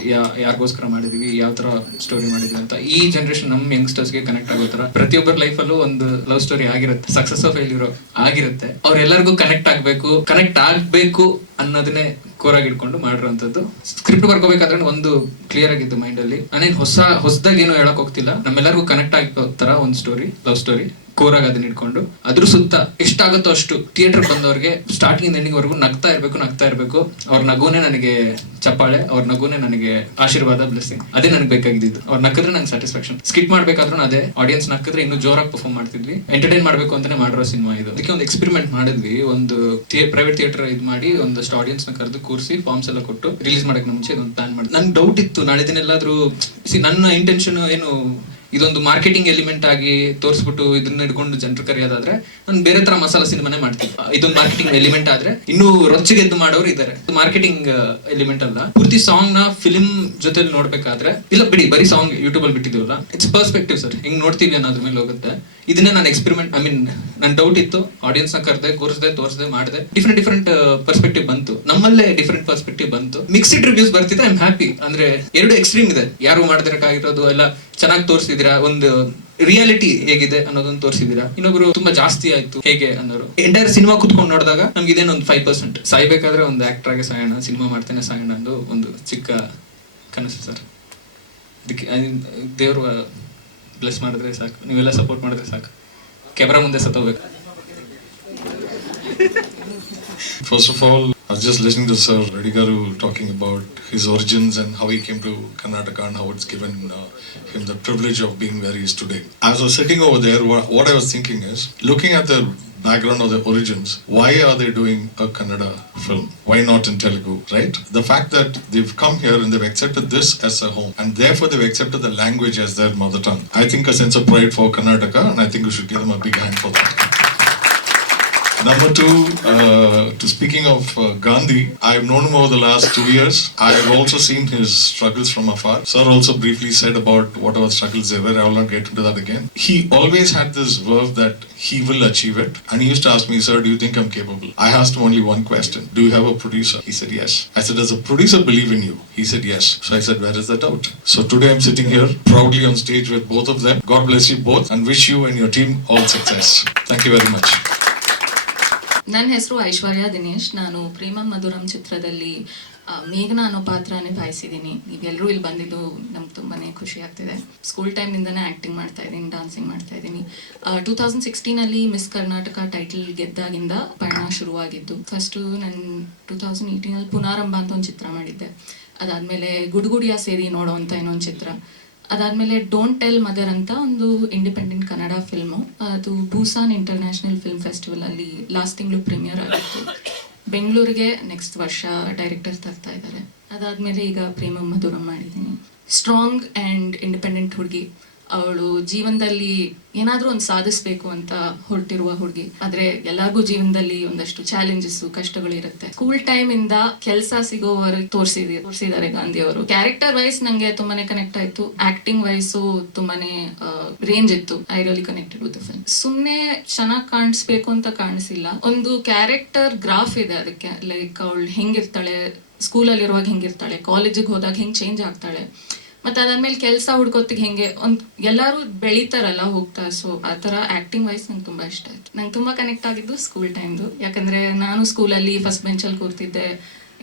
ಯಾರಿಗೋಸ್ಕರ ಮಾಡಿದೀವಿ, ಯಾವ ತರ ಸ್ಟೋರಿ ಮಾಡಿದೀವಿ ಅಂತ. ಈ ಜನರೇಷನ್ ನಮ್ಮ ಯಂಗ್ಸ್ಟರ್ಸ್ ಗೆ ಕನೆಕ್ಟ್ ಆಗೋ ತರ ಪ್ರತಿಯೊಬ್ಬರ ಲೈಫ್ ಅಲ್ಲೂ ಒಂದು ಲವ್ ಸ್ಟೋರಿ ಆಗಿರುತ್ತೆ, ಸಕ್ಸಸ್ ಫೇಲ್ಯೂರ್ ಆಗಿರುತ್ತೆ. ಅವ್ರೆಲ್ಲರಿಗೂ ಕನೆಕ್ಟ್ ಆಗ್ಬೇಕು ಅನ್ನೋದನ್ನೇ ಕೋರಾಗಿ ಇಟ್ಕೊಂಡು ಮಾಡಿರೋಂಥದ್ದು. ಸ್ಕ್ರಿಪ್ಟ್ ಬರ್ಕೋಬೇಕಾದ್ರೆ ಒಂದು ಕ್ಲಿಯರ್ ಆಗಿದ್ದು ಮೈಂಡ್ ಅಲ್ಲಿ. ನಾನೇನು ಹೊಸದಾಗಿ ಏನು ಹೇಳಕ್ ಹೋಗ್ತಿಲ್ಲ. ನಮ್ಮೆಲ್ಲರಿಗೂ ಕನೆಕ್ಟ್ ಆಗೋ ತರ ಒಂದು ಸ್ಟೋರಿ, ಲವ್ ಸ್ಟೋರಿ ಕೋರಾಗ ಅದನ್ನ ಇಟ್ಕೊಂಡು ಅದ್ರ ಸುತ್ತ ಎಷ್ಟಾಗುತ್ತೋ ಅಷ್ಟು ಥಿಯೇಟರ್ ಬಂದವ್ರಿಗೆ ಸ್ಟಾರ್ಟಿಂಗ್ ಎಂಡಿಂಗ್ ವರೆಗೂ ನಗ್ತಾ ಇರ್ಬೇಕು. ಅವ್ರ ನಗುನೇ ನನಗೆ ಚಪ್ಪಾಳೆ, ಅವ್ರ ನಗುನೇ ನನಗೆ ಆಶೀರ್ವಾದ, ಬ್ಲೆಸ್ಸಿಂಗ್. ಅದೇ ನನಗೆ ಬೇಕಾಗಿದ್ದು. ಅವ್ರು ನಕ್ಕಿದ್ರೆ ನಂಗೆ ಸ್ಯಾಟಿಸ್ಫ್ಯಾಕ್ಷನ್. ಸ್ಕಿಟ್ ಮಾಡ್ಬೇಕಾದ್ರೂ ಅದೇ, ಆಡಿಯನ್ಸ್ ನಕ್ಕಿದ್ರೆ ಇನ್ನೂ ಜೋರಾಗಿ ಪರ್ಫಾರ್ಮ್ ಮಾಡ್ತಿದ್ವಿ. ಎಂಟರ್ಟೈನ್ ಮಾಡ್ಬೇಕು ಅಂತಾನೆ ಮಾಡಿರೋ ಸಿನಿಮಾ ಇದು. ಅದಕ್ಕೆ ಒಂದು ಎಕ್ಸ್ಪೆರಿಮೆಂಟ್ ಮಾಡಿದ್ವಿ. ಒಂದು ಪ್ರೈವೇಟ್ ಥಿಯೇಟರ್ ಇದು ಮಾಡಿ ಒಂದಷ್ಟು ಆಡಿಯನ್ಸ್ ನ ಕರೆದು ಕೂರಿಸಿ ಫಾರ್ಮ್ಸ್ ಎಲ್ಲ ಕೊಟ್ಟು ರಿಲೀಸ್ ಮಾಡಕ್ ಮುಂಚೆ ಇದೊಂದು ಪ್ಲಾನ್ ಮಾಡಿ. ನನ್ಗೆ ಡೌಟ್ ಇತ್ತು, ನಾಳೆ ದಿನ ಎಲ್ಲಾದ್ರೂ ನನ್ನ ಇಂಟೆನ್ಷನ್ ಏನು ಇದೊಂದು ಮಾರ್ಕೆಟಿಂಗ್ ಎಲಿಮೆಂಟ್ ಆಗಿ ತೋರಿಸ್ಬಿಟ್ಟು ಇದನ್ನ ಹಿಡ್ಕೊಂಡು ಜನರು ಕರೆಯೋದಾದ್ರೆ ನಾನು ಬೇರೆ ತರ ಮಸಾಲಾ ಸಿನಿಮಾನೇ ಮಾಡ್ತೀನಿ. ಇದೊಂದು ಮಾರ್ಕೆಟಿಂಗ್ ಎಲಿಮೆಂಟ್ ಆದ್ರೆ ಇನ್ನೂ ರೊಚ್ಚಿಗೆದ್ದು ಮಾಡೋರು ಇದಾರೆ. ಮಾರ್ಕೆಟಿಂಗ್ ಎಲಿಮೆಂಟ್ ಅಲ್ಲ, ಪೂರ್ತಿ ಸಾಂಗ್ ನ ಫಿಲ್ಮ್ ಜೊತೆ ನೋಡ್ಬೇಕಾದ್ರೆ ಇಲ್ಲ ಬಿಡಿ, ಬರೀ ಸಾಂಗ್ ಯೂಟ್ಯೂಬ್ ಅಲ್ಲಿ ಬಿಟ್ಟಿದೀವಲ್ಲ, ಇಟ್ಸ್ ಪರ್ಸ್ಪೆಕ್ಟಿವ್ ಸರ್. ಹಿಂಗ್ ನೋಡ್ತೀವಿ ಅನ್ನೋದ್ರ ಮೇಲೆ ಹೋಗುತ್ತೆ. ಇದನ್ನೇ ನಾನು ಎಕ್ಸ್ಪೆರಿಮೆಂಟ್, ನನ್ ಡೌಟ್ ಇತ್ತು. ಆಡಿಯನ್ಸ್ ನ ಕರೆದೆ, ಕೂರಿಸದೆ, ತೋರಿಸದೆ, ಮಾಡಿದೆ. ಡಿಫ್ರೆಂಟ್ ಪರ್ಸ್ಪೆಕ್ಟಿವ್ ಬಂತು. ನಮ್ಮಲ್ಲೇ ಡಿಫ್ರೆಂಟ್ ಪರ್ಸ್ಪೆಕ್ಟಿವ್ ಬಂತು. ಮಿಕ್ಸ್ಡ್ ರಿವ್ಯೂಸ್ ಬರ್ತಿದೆ. I am happy. ಅಂದ್ರೆ ಎರಡು ಎಕ್ಸ್ಟ್ರೀಮ್ ಇದೆ. ಯಾರು ಮಾಡ್ದಿರಕ್ಕಾಗಿರೋದು ಎಲ್ಲ ಚೆನ್ನಾಗಿ ತೋರಿಸಿದಿರಾ, ಒಂದು ರಿಯಾಲಿಟಿ ಹೇಗಿದೆ ಅನ್ನೋದನ್ನ ತೋರಿಸಿದೀರಾ. ಇನ್ನೊಬ್ರು ತುಂಬಾ ಜಾಸ್ತಿ ಆಯ್ತು ಹೇಗೆ ಅನ್ನೋರು. ಎಂಟೈರ್ ಸಿನಿಮಾ ಕುತ್ಕೊಂಡು ನೋಡಿದಾಗ ನಮ್ಗೆ ಇದೇನು ಒಂದು 5%. ಸಾಯ್ಬೇಕಾದ್ರೆ ಒಂದು ಆಕ್ಟರ್ ಆಗಿ ಸಾಯೋಣ, ಸಿನಿಮಾ ಮಾಡ್ತೇನೆ ಸಾಯೋಣ ಅಂದು ಒಂದು ಚಿಕ್ಕ ಕನಸು ಸರ್. ಅದಕ್ಕೆ ದೇವರು ಬ್ಲೆಸ್ ಮಾಡಿದ್ರೆ ಸಾಕು, ನೀವೆಲ್ಲ ಸಪೋರ್ಟ್ ಮಾಡಿದ್ರೆ ಸಾಕು, ಕ್ಯಾಮ್ರಾ ಮುಂದೆ ಸತ್ತೋಗ್ಬೇಕು. First of all, I was just listening to Sir Redigaru talking about his origins and how he came to Karnataka and how it's given him the privilege of being where he is today. As I was sitting over there, what I was thinking is, looking at the background of the origins, why are they doing a Kannada film? Why not in Telugu, right? The fact that they've come here and they've accepted this as a home, and therefore they've accepted the language as their mother tongue. I think a sense of pride for Karnataka, and I think we should give them a big hand for that. Number two, to speaking of Gandhi, I've known him over the last 2 years. I've also seen his struggles from afar. Sir also briefly said about whatever struggles there were. I will not get into that again. He always had this verve that he will achieve it. And he used to ask me, sir, do you think I'm capable? I asked him only one question. Do you have a producer? He said, yes. I said, does a producer believe in you? He said, yes. So I said, where is the doubt? So today I'm sitting here proudly on stage with both of them. God bless you both and wish you and your team all success. Thank you very much. ನನ್ನ ಹೆಸರು ಐಶ್ವರ್ಯ ದಿನೇಶ್. ನಾನು ಪ್ರೇಮಂ ಮಧುರಂ ಚಿತ್ರದಲ್ಲಿ ಮೇಘನಾ ಅನ್ನೋ ಪಾತ್ರ ನಿಭಾಯಿಸಿದ್ದೀನಿ. ನೀವೆಲ್ಲರೂ ಇಲ್ಲಿ ಬಂದಿದ್ದು ನಮ್ಗೆ ತುಂಬಾ ಖುಷಿ ಆಗ್ತಿದೆ. ಸ್ಕೂಲ್ ಟೈಮ್ನಿಂದನೇ ಆ್ಯಕ್ಟಿಂಗ್ ಮಾಡ್ತಾ ಇದ್ದೀನಿ, ಡಾನ್ಸಿಂಗ್ ಮಾಡ್ತಾ ಇದ್ದೀನಿ. 2016 ಮಿಸ್ ಕರ್ನಾಟಕ ಟೈಟಲ್ ಗೆದ್ದಾಗಿಂದ ಪಯಣ ಶುರುವಾಗಿದ್ದು. ಫಸ್ಟು ನಾನು 2018 ಪುನಾರಂಭ ಅಂತ ಒಂದು ಚಿತ್ರ ಮಾಡಿದ್ದೆ. ಅದಾದಮೇಲೆ ಗುಡುಗುಡಿಯ ಸೇರಿ ನೋಡೋ ಅಂತ ಇನ್ನೊಂದು ಚಿತ್ರ. ಅದಾದಮೇಲೆ ಡೋಂಟ್ ಟೆಲ್ ಮದರ್ ಅಂತ ಒಂದು ಇಂಡಿಪೆಂಡೆಂಟ್ ಕನ್ನಡ ಫಿಲ್ಮು. ಅದು ಬೂಸಾನ್ ಇಂಟರ್ನ್ಯಾಷನಲ್ ಫಿಲ್ಮ್ ಫೆಸ್ಟಿವಲಲ್ಲಿ ಲಾಸ್ಟ್ ತಿಂಗಳು ಪ್ರೀಮಿಯರ್ ಆಗಿತ್ತು. ಬೆಂಗಳೂರಿಗೆ ನೆಕ್ಸ್ಟ್ ವರ್ಷ ಡೈರೆಕ್ಟರ್ ತರ್ತಾ ಇದ್ದಾರೆ. ಅದಾದಮೇಲೆ ಈಗ ಪ್ರೇಮಂ ಮಧುರಂ ಮಾಡಿದ್ದೀನಿ. ಸ್ಟ್ರಾಂಗ್ ಆ್ಯಂಡ್ ಇಂಡಿಪೆಂಡೆಂಟ್ ಹುಡುಗಿ. ಅವಳು ಜೀವನದಲ್ಲಿ ಏನಾದರೂ ಒಂದು ಸಾಧಿಸಬೇಕು ಅಂತ ಹೊರಟಿರುವ ಹುಡುಗಿ. ಆದರೆ ಎಲ್ಲರಿಗೂ ಜೀವನದಲ್ಲಿ ಒಂದಷ್ಟು ಚಾಲೆಂಜಸ್ಸು, ಕಷ್ಟಗಳು ಇರುತ್ತೆ. ಸ್ಕೂಲ್ ಟೈಮಿಂದ ಕೆಲಸ ಸಿಗೋವರೆಗೆ ತೋರಿಸಿದ್ದಾರೆ ಗಾಂಧಿ ಅವರು. ಕ್ಯಾರೆಕ್ಟರ್ ವೈಸ್ ನಂಗೆ ತುಂಬಾನೇ ಕನೆಕ್ಟ್ ಆಯ್ತು. ಆಕ್ಟಿಂಗ್ ವೈಸು ತುಂಬಾನೇ ರೇಂಜ್ ಇತ್ತು. I really connected with the film. ಸುಮ್ಮನೆ ಚೆನ್ನಾಗಿ ಕಾಣಿಸ್ಬೇಕು ಅಂತ ಕಾಣಿಸಿಲ್ಲ, ಒಂದು ಕ್ಯಾರೆಕ್ಟರ್ ಗ್ರಾಫ್ ಇದೆ ಅದಕ್ಕೆ. ಲೈಕ್ ಅವಳು ಹೆಂಗಿರ್ತಾಳೆ, ಸ್ಕೂಲಲ್ಲಿರುವಾಗ ಹೆಂಗಿರ್ತಾಳೆ, ಕಾಲೇಜಿಗೆ ಹೋದಾಗ ಹೆಂಗೆ ಚೇಂಜ್ ಆಗ್ತಾಳೆ, ಮತ್ತೆ ಅದಾದ್ಮೇಲೆ ಕೆಲಸ ಹುಡ್ಕೋತಿಗೆ ಹೆಂಗೆ ಎಲ್ಲರೂ ಬೆಳೀತಾರಲ್ಲ ಹೋಗ್ತಾ. ಸೊ ಆ ಥರ ಆ್ಯಕ್ಟಿಂಗ್ ವೈಸ್ ನಂಗೆ ತುಂಬ ಇಷ್ಟ ಆಯ್ತು. ನಂಗೆ ತುಂಬ ಕನೆಕ್ಟ್ ಆಗಿದ್ದು ಸ್ಕೂಲ್ ಟೈಮ್ದು. ಯಾಕಂದರೆ ನಾನು ಸ್ಕೂಲಲ್ಲಿ ಫಸ್ಟ್ ಬೆಂಚಲ್ಲಿ ಕೂರ್ತಿದ್ದೆ,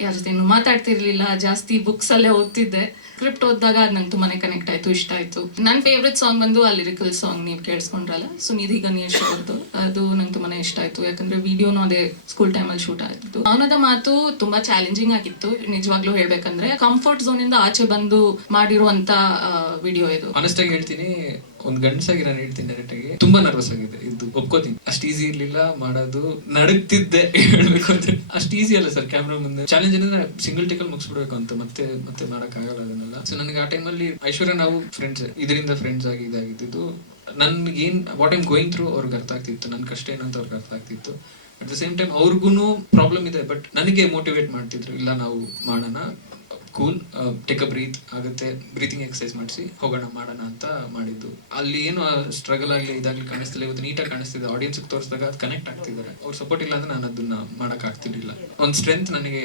ಯಾರ ಜೊತೆನೂ ಮಾತಾಡ್ತಿರ್ಲಿಲ್ಲ, ಜಾಸ್ತಿ ಬುಕ್ಸಲ್ಲೇ ಓದ್ತಿದ್ದೆ. ಸ್ಕ್ರಿಪ್ಟ್ ಓದಿದಾಗ ಅದು ನಂಗೆ ತುಂಬಾ ಕನೆಕ್ಟ್ ಆಯಿತು, ಇಷ್ಟ ಆಯಿತು. ನನ್ನ ಫೇವ್ರೆಟ್ ಸಾಂಗ್ ಬಂದು ಆ ಲಿರಿಕಲ್ ಸಾಂಗ್ ನೀವು ಕೇಳಿಸ್ಕೊಂಡ್ರಲ್ಲ, ಸುನಿಧಿ ಗಣೇಶ್ ಅವ್ರದ್ದು. ಅದು ನಂಗೆ ತುಂಬಾ ಇಷ್ಟ ಆಯಿತು. ಯಾಕಂದರೆ ವಿಡಿಯೋನು ಅದೇ ಸ್ಕೂಲ್ ಟೈಮಲ್ಲಿ ಶೂಟ್ ಆಗಿತ್ತು. ಅವನದ ಮಾತು ತುಂಬ ಚಾಲೆಂಜಿಂಗ್ ಆಗಿತ್ತು ನಿಜವಾಗ್ಲೂ ಹೇಳ್ಬೇಕಂದ್ರೆ. ಕಂಫರ್ಟ್ ಝೋನಿಂದ ಆಚೆ ಬಂದು ಮಾಡಿರುವಂಥ ವಿಡಿಯೋ ಇದು. ಆನೆಸ್ಟ್ ಆಗಿ ಹೇಳ್ತೀನಿ, ಒಂದು ಗಂಡಸಾಗಿ ನಾನು ಹೇಳ್ತೀನಿ ಡೈರೆಕ್ಟ್ ಆಗಿ, ತುಂಬಾ ನರ್ವಸ್ ಆಗಿದೆ ಇದು, ಒಪ್ಕೋತೀನಿ. ಅಷ್ಟು ಈಸಿ ಇರ್ಲಿಲ್ಲ ಮಾಡೋದು, ನಡುಗ್ತಿದ್ದೆ ಹೇಳ್ಬೇಕು ಅಂದ್ರೆ. ಅಷ್ಟು ಈಸಿ ಅಲ್ಲ ಸರ್ ಕ್ಯಾಮ್ರಾ ಮುಂದೆ. ಚಾಲೆಂಜ್ ಏನಂದ್ರೆ ಸಿಂಗಲ್ ಟೇಕಲ್ಲಿ ಮುಗಿಸ್ಬಿಡ್ಬೇಕು ಅಂತ, ಮತ್ತೆ ಮಾಡಕ್ಕಾಗಲ್ಲ ಅದನ್ನೆಲ್ಲ. ಸೊ ನನಗೆ ಆ ಟೈಮಲ್ಲಿ ಐಶ್ವರ್ಯ ನಾವು ಫ್ರೆಂಡ್ಸ್, ಇದರಿಂದ ಫ್ರೆಂಡ್ಸ್ ಆಗಿ ಇದಾಗಿದ್ದು. ನನ್ಗೆ ವಾಟ್ ಐಮ್ ಗೋಯಿಂಗ್ ಥ್ರೂ ಅವ್ರಿಗೆ ಅರ್ಥ ಆಗ್ತಿತ್ತು, ನನ್ನ ಕಷ್ಟ ಏನಂತ ಅವ್ರಿಗೆ ಅರ್ಥ ಆಗ್ತಿತ್ತು. ಅಟ್ ದ ಸೇಮ್ ಟೈಮ್ ಅವ್ರಿಗೂ ಪ್ರಾಬ್ಲಮ್ ಇದೆ, ಬಟ್ ನನಗೆ ಮೋಟಿವೇಟ್ ಮಾಡ್ತಿದ್ರು, ಇಲ್ಲ ನಾವು ಮಾಡೋಣ, ಕೂಲ್, ಟೇಕ್ ಅ ಬ್ರೀತ್ ಆಗುತ್ತೆ, ಬ್ರೀತಿಂಗ್ ಎಕ್ಸರ್ಸೈಸ್ ಮಾಡಿಸಿ ಹೋಗೋಣ ಮಾಡೋಣ ಅಂತ ಮಾಡಿದ್ದು. ಅಲ್ಲಿ ಏನು ಸ್ಟ್ರಗಲ್ ಆಗಲಿ ಇದಾಗಲಿ ಕಾಣಿಸ್ತಿಲ್ಲ, ಇವತ್ತು ನೀಟಾಗಿ ಕಾಣಿಸ್ತಿದೆ. ಆಡಿಯನ್ಸ್ಗೆ ತೋರಿಸಿದಾಗ ಅದು ಕನೆಕ್ಟ್ ಆಗ್ತಿದ್ದಾರೆ. ಅವ್ರ ಸಪೋರ್ಟ್ ಇಲ್ಲ ಅಂದ್ರೆ ನಾನು ಅದನ್ನ ಮಾಡಕ್ ಆಗ್ತಿರ್ಲಿಲ್ಲ. ಒಂದು ಸ್ಟ್ರೆಂತ್ ನನಗೆ,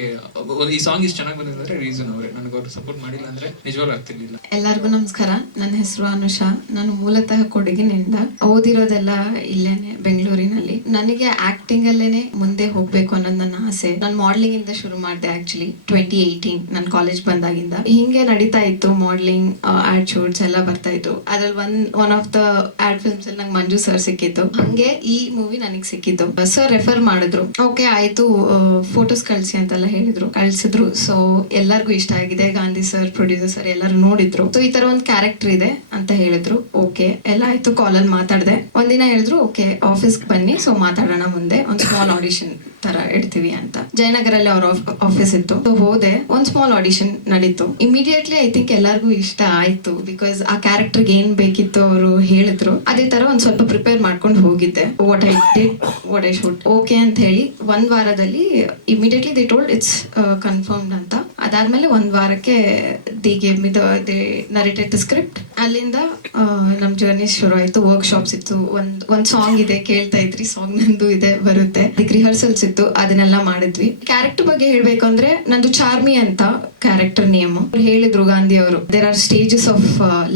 ಈ ಸಾಂಗ್ ಇಷ್ಟು ಚೆನ್ನಾಗಿ ಬಂದಿದೆ ಅಂದ್ರೆ ರೀಸನ್ ಅವರೇ. ನನಗೆ ಅವ್ರು ಸಪೋರ್ಟ್ ಮಾಡಿಲ್ಲ ಅಂದ್ರೆ ನಿಜವಾಗ್ಲೂ ಆಗ್ತಿರ್ಲಿಲ್ಲ. ಎಲ್ಲರಿಗೂ ನಮಸ್ಕಾರ. ನನ್ನ ಹೆಸರು ಅನುಷಾ. ನಾನು ಮೂಲತಃ ಕೊಡಗಿನಿಂದ, ಓದಿರೋದೆಲ್ಲ ಇಲ್ಲೇನೆ ಬೆಂಗಳೂರಿನಲ್ಲಿ. ನನಗೆ ಆಕ್ಟಿಂಗ್ ಅಲ್ಲೇನೆ ಮುಂದೆ ಹೋಗ್ಬೇಕು ಅನ್ನೋದು ನನ್ನ ಆಸೆ. ನಾನು ಮಾಡ್ಲಿಂಗ್ ಇಂದ ಶುರು ಮಾಡಿದೆ ಆಕ್ಚುಲಿ 2018 ನನ್ನ ಕಾಲೇಜ್ ಬಂದಾಗಿಂದ. ಹಿಂಗೆ ನಡೀತಾ ಇತ್ತು ಮಾಡ್ಲಿಂಗ್, ಆಡ್ ಶೂಟ್ಸ್ ಎಲ್ಲ ಬರ್ತಾ ಇತ್ತು. ಅದ್ರಲ್ಲಿ one of the odd films ಅಲ್ಲಿ ನಂಗೆ ಮಂಜು ಸರ್ ಸಿಕ್ಕಿತ್ತು. ಹಂಗೆ ಈ ಮೂವಿ ನನಗೆ ಸಿಕ್ಕಿತ್ತು. ಸರ್ ರೆಫರ್ ಮಾಡಿದ್ರು, ಓಕೆ ಆಯ್ತು ಫೋಟೋಸ್ ಕಳ್ಸಿ ಅಂತೆಲ್ಲ ಹೇಳಿದ್ರು, ಕಳ್ಸಿದ್ರು. ಸೊ ಎಲ್ಲರಿಗೂ ಇಷ್ಟ ಆಗಿದೆ. ಗಾಂಧಿ ಸರ್, ಪ್ರೊಡ್ಯೂಸರ್ ಸರ್ ಎಲ್ಲರೂ ನೋಡಿದ್ರು. ಸೊ ಈ ತರ ಒಂದು ಕ್ಯಾರೆಕ್ಟರ್ ಇದೆ ಅಂತ ಹೇಳಿದ್ರು. ಓಕೆ ಎಲ್ಲ ಆಯ್ತು. ಕಾಲಲ್ಲಿ ಮಾತಾಡಿದೆ. ಒಂದಿನ ಹೇಳಿದ್ರು, ಓಕೆ ಆಫೀಸ್ಗೆ ಬನ್ನಿ, ಸೊ ಮಾತಾಡೋಣ ಮುಂದೆ, ಒಂದು ಸ್ಮಾಲ್ ಆಡಿಷನ್ ತರ ಇಡ್ತೀವಿ ಅಂತ. ಜಯನಗರಲ್ಲಿ ಅವ್ರ ಆಫೀಸ್ ಇತ್ತು. ಸೊ ಹೋದೆ, ಒಂದು ಸ್ಮಾಲ್ ಆಡಿಷನ್ ನಡೀತು. ಇಮಿಡಿಯೇಟ್ಲಿ ಐ ಥಿಂಕ್ ಎಲ್ಲರಿಗೂ ಇಷ್ಟ ಆಯ್ತು. ಬಿಕಾಸ್ ಆ ಕ್ಯಾರೆಕ್ಟರ್ಗೆ ಏನ್ ಬೇಕಿತ್ತು ಅವರು ಹೇಳಿದ್ರು. ಅದೇ ತರ ಒಂದ್ ಸ್ವಲ್ಪ ಪ್ರಿಪೇರ್ ಮಾಡ್ಕೊಂಡು ಹೋಗಿದ್ದೆ. ವಾಟ್ ಐ ಶುಡ್ ಓಕೆ ಅಂತ ಹೇಳಿ 1 ವಾರದಲ್ಲಿ immediately they told it's confirmed ಅಂತ. ಅದಾದ್ಮೇಲೆ 1 ವಾರಕ್ಕೆ they gave me they narrated the script. ಅಲ್ಲಿಂದ ನಮ್ಮ ಜರ್ನಿ ಶುರು ಆಯಿತು. ವರ್ಕ್ಶಾಪ್ಸ್ ಇತ್ತು, ಒಂದು ಸಾಂಗ್ ಇದೆ ಕೇಳ್ತಾ ಇದ್ರಿ, ಸಾಂಗ್ ನಂದು ಇದೆ ಬರುತ್ತೆ, ಅದಕ್ಕೆ ರಿಹರ್ಸಲ್ಸ್ ಇತ್ತು, ಅದನ್ನೆಲ್ಲ ಮಾಡಿದ್ವಿ. ಕ್ಯಾರೆಕ್ಟರ್ ಬಗ್ಗೆ ಹೇಳ್ಬೇಕು ಅಂದ್ರೆ ನಂದು ಚಾರ್ಮಿ ಅಂತ ಕ್ಯಾರೆಕ್ಟರ್ ನೇಮ್. ಹೇಳಿದ್ರು ಗಾಂಧಿ ಅವರು, there are stages of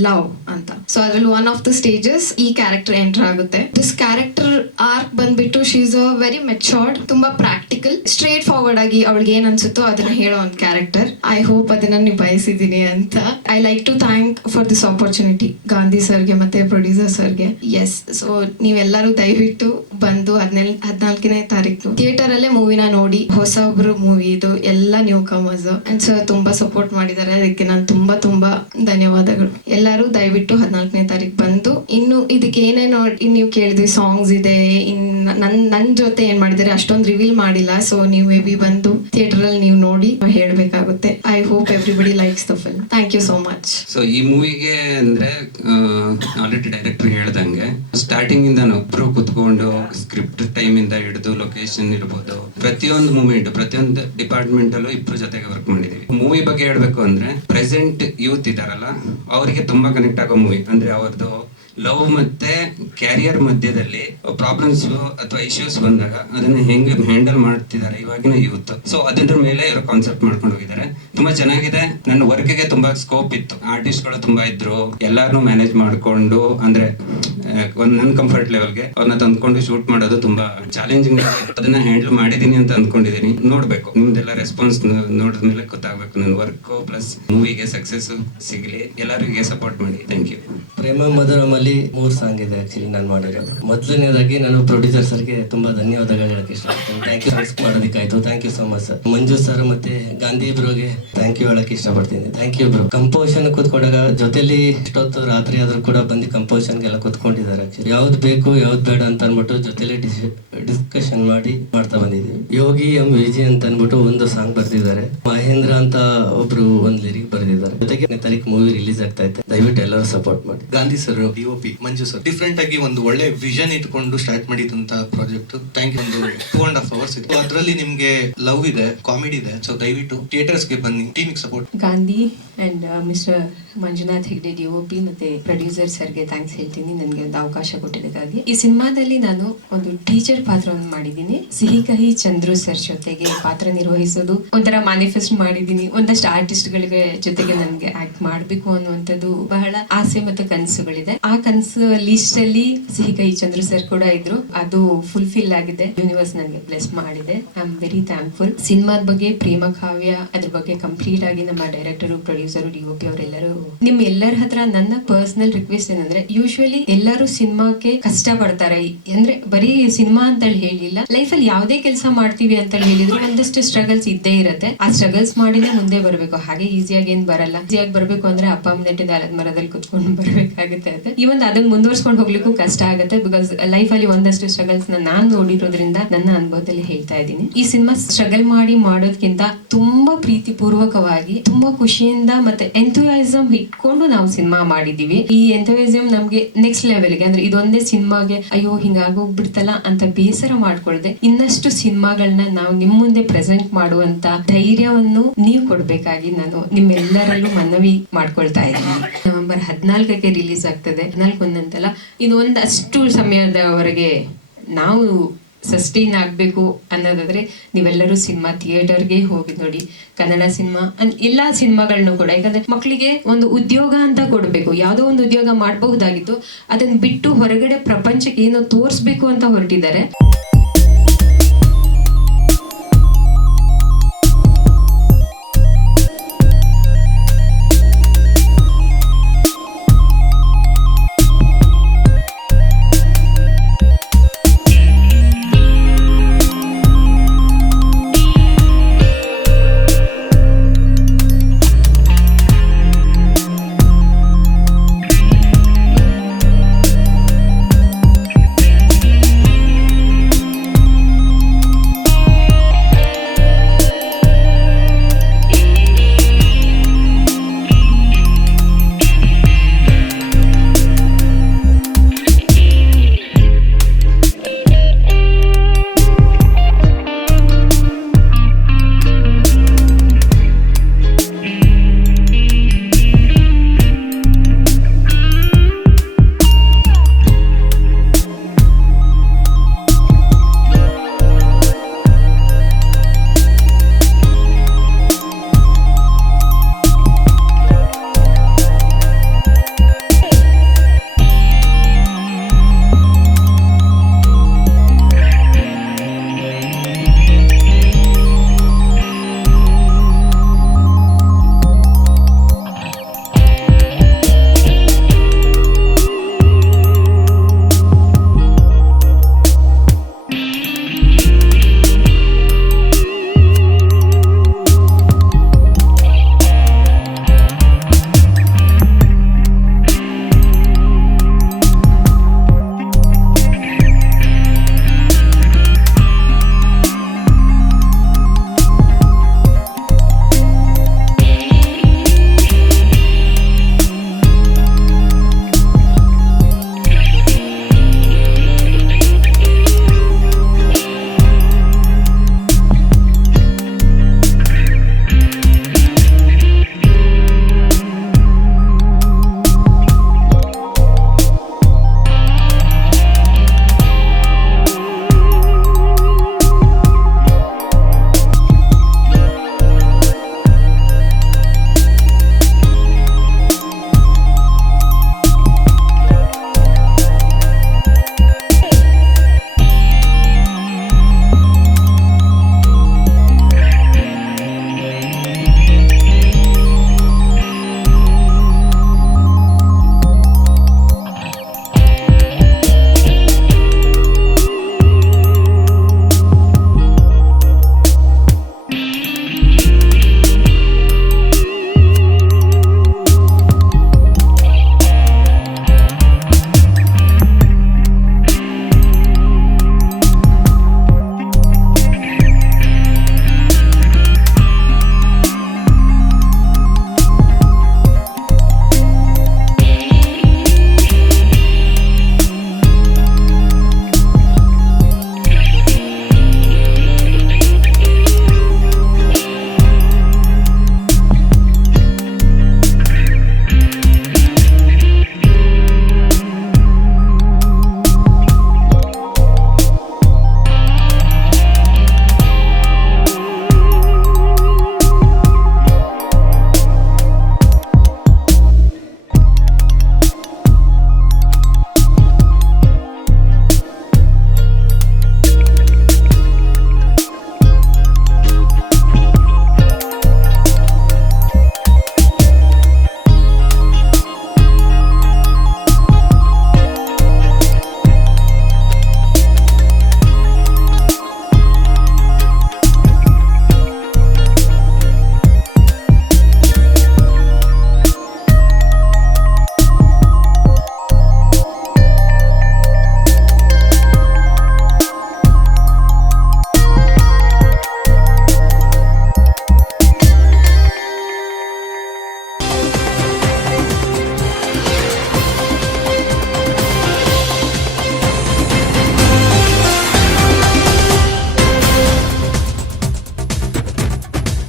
love ಅಂತ. ಸೊ ಅದ್ರಲ್ಲಿ ಒನ್ ಆಫ್ ದ ಸ್ಟೇಜಸ್ ಈ ಕ್ಯಾರೆಕ್ಟರ್ ಎಂಟರ್ ಆಗುತ್ತೆ. ದಿಸ್ ಕ್ಯಾರೆಕ್ಟರ್ ಆರ್ಕ್ ಬಂದ್ಬಿಟ್ಟು she is a very matured, ತುಂಬಾ ಪ್ರಾಕ್ಟಿಕಲ್, ಸ್ಟ್ರೇಟ್ ಫಾರ್ವರ್ಡ್ ಆಗಿ ಅವಳಿಗೆ ಏನ್ ಅನ್ಸುತ್ತೋ ಅದನ್ನ ಹೇಳೋ ಒಂದು ಕ್ಯಾರೆಕ್ಟರ್. ಐ ಹೋಪ್ ಅದನ್ನ ನಿಭಾಯಿಸಿದೀನಿ ಅಂತ. I like to thank for this opportunity Gandhi ಸರ್ಗೆ ಮತ್ತೆ ಪ್ರೊಡ್ಯೂಸರ್ ಸರ್ಗೆ. ಎಸ್, ಸೊ ನೀವೆಲ್ಲರೂ ದಯವಿಟ್ಟು ಬಂದು 14ನೇ ತಾರೀಕು ಥಿಯೇಟರ್ ಅಲ್ಲೇ ಮೂವಿನ ನೋಡಿ. ಹೊಸೊಬ್ರು ಮೂವಿ ಇದು, ಎಲ್ಲ ನ್ಯೂ ಕಮರ್ಸ್ ಅಂಡ್ ಸರ್ ತುಂಬಾ ಸಪೋರ್ಟ್ ಮಾಡಿದ್ದಾರೆ, ಅದಕ್ಕೆ ನಾನು ತುಂಬಾ ಧನ್ಯವಾದಗಳು. ಎಲ್ಲರೂ ದಯವಿಟ್ಟು 14ನೇ ತಾರೀಕು ಬಂದು, ಇನ್ನು ಇದಕ್ಕೆ ಏನೇನೋ ನೀವು ಕೇಳಿದ್ವಿ, ಸಾಂಗ್ಸ್ ಇದೆ, ನನ್ ಜೊತೆ ಏನ್ ಮಾಡಿದ್ದಾರೆ ಅಷ್ಟೊಂದು ರಿವೀಲ್ ಮಾಡಿಲ್ಲ. ಸೊ ನೀವು ಮೇ ಬಿ ಬಂದು ಥಿಯೇಟರ್ ಅಲ್ಲಿ ನೀವು ನೋಡಿ ಹೇಳ್ಬೇಕಾಗುತ್ತೆ. I hope everybody likes the film. Thank you so much. So ಈ ಮೂವಿಗೆ ಅಂದ್ರೆ ಆಲ್ರೆಡಿ ಡೈರೆಕ್ಟರ್ ಹೇಳ್ದಂಗೆ ಸ್ಟಾರ್ಟಿಂಗ್ ಇಂದ ಒಬ್ರು ಕುತ್ಕೊಂಡು ಸ್ಕ್ರಿಪ್ಟ್ ಟೈಮ್ ಇಂದ ಹಿಡಿದು ಲೊಕೇಶನ್ ಇರ್ಬೋದು, ಪ್ರತಿಯೊಂದು ಮೂಮೆಂಟ್, ಪ್ರತಿಯೊಂದು ಡಿಪಾರ್ಟ್ಮೆಂಟ್ ಅಲ್ಲೂ ಇಬ್ರು ಜೊತೆಗೆ ವರ್ಕ್ ಮಾಡಿದೀವಿ. ಮೂವಿ ಬಗ್ಗೆ ಹೇಳ್ಬೇಕು ಅಂದ್ರೆ ಪ್ರೆಸೆಂಟ್ ಯೂತ್ ಇದಾರಲ್ಲ, ಅವರಿಗೆ ತುಂಬಾ ಕನೆಕ್ಟ್ ಆಗೋ ಮೂವಿ. ಅಂದ್ರೆ ಅವ್ರದ್ದು ಲವ್ ಮತ್ತೆ ಕ್ಯಾರಿಯರ್ ಮಧ್ಯದಲ್ಲಿ ಪ್ರಾಬ್ಲಮ್ಸ್ ಅಥವಾ ಇಶ್ಯೂಸ್ ಬಂದಾಗ ಅದನ್ನ ಹೆಂಗೆ ಹ್ಯಾಂಡಲ್ ಮಾಡ್ತಿದ್ದಾರೆ ಇವಾಗಿನ ಯೂತ್. ಸೊ ಅದ್ರ ಮೇಲೆ ಇವರು ಕಾನ್ಸೆಪ್ಟ್ ಮಾಡ್ಕೊಂಡು ಹೋಗಿದ್ದಾರೆ. ತುಂಬಾ ಚೆನ್ನಾಗಿದೆ. ನನ್ನ ವರ್ಕ್ಗೆ ತುಂಬಾ ಸ್ಕೋಪ್ ಇತ್ತು. ಆರ್ಟಿಸ್ಟ್ ಗಳು ತುಂಬಾ ಇದ್ರು, ಎಲ್ಲಾರನ್ನೂ ಮ್ಯಾನೇಜ್ ಮಾಡ್ಕೊಂಡು, ಅಂದ್ರೆ ಒಂದು ನನ್ನ ಕಂಫರ್ಟ್ ಲೆವೆಲ್ಗೆ ಅವ್ರನ್ನ ತಂದ್ಕೊಂಡು ಶೂಟ್ ಮಾಡೋದು ತುಂಬಾ ಚಾಲೆಂಜಿಂಗ್. ಅದನ್ನ ಹ್ಯಾಂಡಲ್ ಮಾಡಿದೀನಿ ಅಂತ ಅಂದ್ಕೊಂಡಿದೀನಿ. ನೋಡ್ಬೇಕು, ನಿಮ್ದೆಲ್ಲ ರೆಸ್ಪಾನ್ಸ್ ನೋಡಿದ್ಮೇಲೆ ಗೊತ್ತಾಗ್ಬೇಕು. ನನ್ನ ವರ್ಕ್ ಪ್ಲಸ್ ಮೂವಿಗೆ ಸಕ್ಸಸ್ ಸಿಗ್ಲಿ, ಎಲ್ಲರಿಗೂ ಸಪೋರ್ಟ್ ಮಾಡಿ. Thank you. ಪ್ರೇಮ ಮಧುರಮಲ್ಲಿ 3 ಸಾಂಗ್ ಇದೆ ಆಕ್ಚುಲಿ ನಾನು ಮಾಡಿರೋದು. ಮೊದಲನೇದಾಗಿ ನಾನು ಪ್ರೊಡ್ಯೂಸರ್ ಸರ್ಗೆ ತುಂಬಾ ಧನ್ಯವಾದಗಳು ಹೇಳಕ್ ಇಷ್ಟಪಡ್ತೀನಿ. ಥ್ಯಾಂಕ್ ಯು ಮಾಡೋದಕ್ಕಾಯ್ತು. Thank you so much sir. Manju sir ಮತ್ತೆ ಗಾಂಧಿ ಬ್ರೋಗೆ ಥ್ಯಾಂಕ್ ಯು ಹೇಳಕ್ ಇಷ್ಟಪಡ್ತೀನಿ. Thank you bro. ಕಂಪೋಸಿಷನ್ ಕೂತ್ಕೊಂಡಾಗ ಜೊತೆಲಿ ಇಷ್ಟೊತ್ತು ರಾತ್ರಿ ಆದ್ರೂ ಕೂಡ ಬಂದು ಕಂಪೋಸಿಷನ್ಗೆಲ್ಲ ಕೂತ್ಕೊಂಡಿದ್ದಾರೆ. ಆಕ್ಚುಲಿ ಯಾವ್ದು ಬೇಕು ಯಾವ್ದು ಬೇಡ ಅಂತ ಅನ್ಬಿಟ್ಟು ಜೊತೆಲಿ ಡಿಸ್ಕಷನ್ ಮಾಡ್ತಾ ಬಂದಿದ್ದೀವಿ. ಯೋಗಿ ಎಂ ವಿಜಿ ಅಂತ ಅನ್ಬಿಟ್ಟು ಒಂದು ಸಾಂಗ್ ಬರ್ದಿದ್ದಾರೆ. ಮಹೇಂದ್ರ ಅಂತ ಒಬ್ರು ಒಂದು ಲಿರಿಕ್ ಬರ್ದಿದ್ದಾರೆ. ಜೊತೆಗೆ ತಾರೀಕು ಮೂವಿ ರಿಲೀಸ್ ಆಗ್ತಾ ಇದೆ. ದಯವಿಟ್ಟು ಎಲ್ಲರೂ ಸಪೋರ್ಟ್ ಮಾಡಿ. ಗಾಂಧಿ ಸರ್, DOP ಮಂಜು ಸರ್ ಡಿಫ್ರೆಂಟ್ ಆಗಿ ಒಂದು ಒಳ್ಳೆ ವಿಷನ್ ಇಟ್ಕೊಂಡು ಸ್ಟಾರ್ಟ್ ಮಾಡಿದಂತ ಪ್ರಾಜೆಕ್ಟ್. Thank you. ಒಂದು 2.5 hours ಇದೆ. ಅದರಲ್ಲಿ ನಿಮ್ಗೆ ಲವ್ ಇದೆ, ಕಾಮಿಡಿ ಇದೆ. ಸೊ ದಯವಿಟ್ಟು ಥಿಯೇಟರ್ಸ್ಗೆ ಬನ್ನಿ, ಟೀಮಿಗೆ support. Gandhi and mister Manjunath Hegde DOP ಮತ್ತೆ ಪ್ರೊಡ್ಯೂಸರ್ ಸರ್ಗೆ ಥ್ಯಾಂಕ್ಸ್ ಹೇಳ್ತೀನಿ ನನಗೆ ಒಂದು ಅವಕಾಶ ಕೊಟ್ಟಿದ್ದಕ್ಕಾಗಿ. ಈ ಸಿನಿಮಾದಲ್ಲಿ ನಾನು ಒಂದು ಟೀಚರ್ ಪಾತ್ರವನ್ನು ಮಾಡಿದ್ದೀನಿ. ಸಿಹಿ ಕಹಿ ಚಂದ್ರು ಸರ್ ಜೊತೆಗೆ ಪಾತ್ರ ನಿರ್ವಹಿಸೋದು ಒಂಥರ ಮ್ಯಾನಿಫೆಸ್ಟ್ ಮಾಡಿದ್ದೀನಿ. ಒಂದಷ್ಟು ಆರ್ಟಿಸ್ಟ್ ಗಳಿಗೆ ಜೊತೆಗೆ ನನಗೆ ಆಕ್ಟ್ ಮಾಡಬೇಕು ಅನ್ನುವಂಥದ್ದು ಬಹಳ ಆಸೆ ಮತ್ತು ಕನಸುಗಳಿದೆ. ಆ ಕನಸು ಲೀಸ್ಟ್ ಅಲ್ಲಿ ಸಿಹಿ ಕಹಿ ಚಂದ್ರು ಸರ್ ಕೂಡ ಇದ್ರು. ಅದು ಫುಲ್ಫಿಲ್ ಆಗಿದೆ. ಯೂನಿವರ್ಸ್ ನನಗೆ ಬ್ಲೆಸ್ ಮಾಡಿದೆ. I am very thankful. ಸಿನಿಮಾದ ಬಗ್ಗೆ ಪ್ರೇಮ ಕಾವ್ಯ ಅದ್ರ ಬಗ್ಗೆ ಕಂಪ್ಲೀಟ್ ಆಗಿ ನಮ್ಮ ಡೈರೆಕ್ಟರ್, ಪ್ರೊಡ್ಯೂಸರ್, DOP ಅವರೆಲ್ಲರೂ, ನಿಮ್ ಎಲ್ಲರ ಹತ್ರ ನನ್ನ ಪರ್ಸನಲ್ ರಿಕ್ವೆಸ್ಟ್ ಏನಂದ್ರೆ, ಯೂಶುವಲಿ ಎಲ್ಲರೂ ಸಿನಿಮಾಕ್ಕೆ ಕಷ್ಟ ಪಡ್ತಾರೆ. ಅಂದ್ರೆ ಬರೀ ಸಿನಿಮಾ ಅಂತ ಹೇಳಿಲ್ಲ, ಲೈಫ್ ಅಲ್ಲಿ ಯಾವುದೇ ಕೆಲಸ ಮಾಡ್ತೀವಿ ಅಂತ ಹೇಳಿದ್ರು ಒಂದಷ್ಟು ಸ್ಟ್ರಗಲ್ಸ್ ಇದ್ದೇ ಇರುತ್ತೆ. ಆ ಸ್ಟ್ರಗಲ್ಸ್ ಮಾಡಿನೇ ಮುಂದೆ ಬರಬೇಕು. ಹಾಗೆ ಈಸಿಯಾಗಿ ಏನ್ ಬರಲ್ಲ. ಈಸಿಯಾಗಿ ಬರ್ಬೇಕು ಅಂದ್ರೆ ಅಪ್ಪ ಅಮ್ಮ ನೆಟ್ಟಿದ ಆಲದ ಮರದಲ್ಲಿ ಕುತ್ಕೊಂಡು ಬರ್ಬೇಕಾಗುತ್ತೆ. ಇವನ್ ಅದನ್ನ ಮುಂದುವರ್ಸ್ಕೊಂಡು ಹೋಗ್ಲಿಕ್ಕೂ ಕಷ್ಟ ಆಗುತ್ತೆ. ಬಿಕಾಸ್ ಲೈಫ್ ಅಲ್ಲಿ ಒಂದಷ್ಟು ಸ್ಟ್ರಗಲ್ಸ್ ನಾನ್ ನೋಡಿರೋದ್ರಿಂದ ನನ್ನ ಅನುಭವದಲ್ಲಿ ಹೇಳ್ತಾ ಇದ್ದೀನಿ. ಈ ಸಿನಿಮಾ ಸ್ಟ್ರಗಲ್ ಮಾಡಿ ಮಾಡೋದ್ಕಿಂತ ತುಂಬಾ ಪ್ರೀತಿ ಪೂರ್ವಕವಾಗಿ, ತುಂಬಾ ಖುಷಿಯಿಂದ ಮತ್ತೆ ಎಂಥೂಸಿಯಾಸಮ್ ಇಟ್ಕೊಂಡು ನಾವು ಸಿನಿಮಾ ಮಾಡಿದೀವಿ. ಈ ಎಂಥೂಸಿಯಾಸಮ್ ನಮ್ಗೆ ನೆಕ್ಸ್ಟ್ ಲೆವೆಲ್ಗೆ, ಅಂದ್ರೆ ಇದೊಂದೇ ಸಿನಿಮಾಗೆ ಅಯ್ಯೋ ಹಿಂಗಾಗೋಗ್ಬಿಡ್ತಲ್ಲ ಅಂತ ಬೇಸರ ಮಾಡ್ಕೊಳ್ದೆ ಇನ್ನಷ್ಟು ಸಿನಿಮಾಗಳನ್ನ ನಾವು ನಿಮ್ ಮುಂದೆ ಪ್ರೆಸೆಂಟ್ ಮಾಡುವಂತ ಧೈರ್ಯವನ್ನು ನೀವು ಕೊಡ್ಬೇಕಾಗಿ ನಾನು ನಿಮ್ಮೆಲ್ಲರಲ್ಲೂ ಮನವಿ ಮಾಡ್ಕೊಳ್ತಾ ಇದ್ದೀನಿ. ನವೆಂಬರ್ 14ಕ್ಕೆ ರಿಲೀಸ್ ಆಗ್ತದೆ. 14 ಒಂದಂತಲ್ಲ, ಇದು ಒಂದಷ್ಟು ಸಮಯದವರೆಗೆ ನಾವು ಸಸ್ಟೈನ್ ಆಗಬೇಕು ಅನ್ನೋದಾದ್ರೆ ನೀವೆಲ್ಲರೂ ಸಿನಿಮಾ ಥಿಯೇಟರ್ಗೆ ಹೋಗಿ ನೋಡಿ. ಕನ್ನಡ ಸಿನಿಮಾ ಎಲ್ಲಾ ಸಿನಿಮಾಗಳನ್ನು ಕೂಡ, ಯಾಕಂದ್ರೆ ಮಕ್ಕಳಿಗೆ ಒಂದು ಉದ್ಯೋಗ ಅಂತ ಕೊಡಬೇಕು. ಯಾವುದೋ ಒಂದು ಉದ್ಯೋಗ ಮಾಡಬಹುದಾಗಿತ್ತು, ಅದನ್ನ ಬಿಟ್ಟು ಹೊರಗಡೆ ಪ್ರಪಂಚಕ್ಕೆ ಏನೋ ತೋರಿಸ್ಬೇಕು ಅಂತ ಹೊರಟಿದ್ದಾರೆ.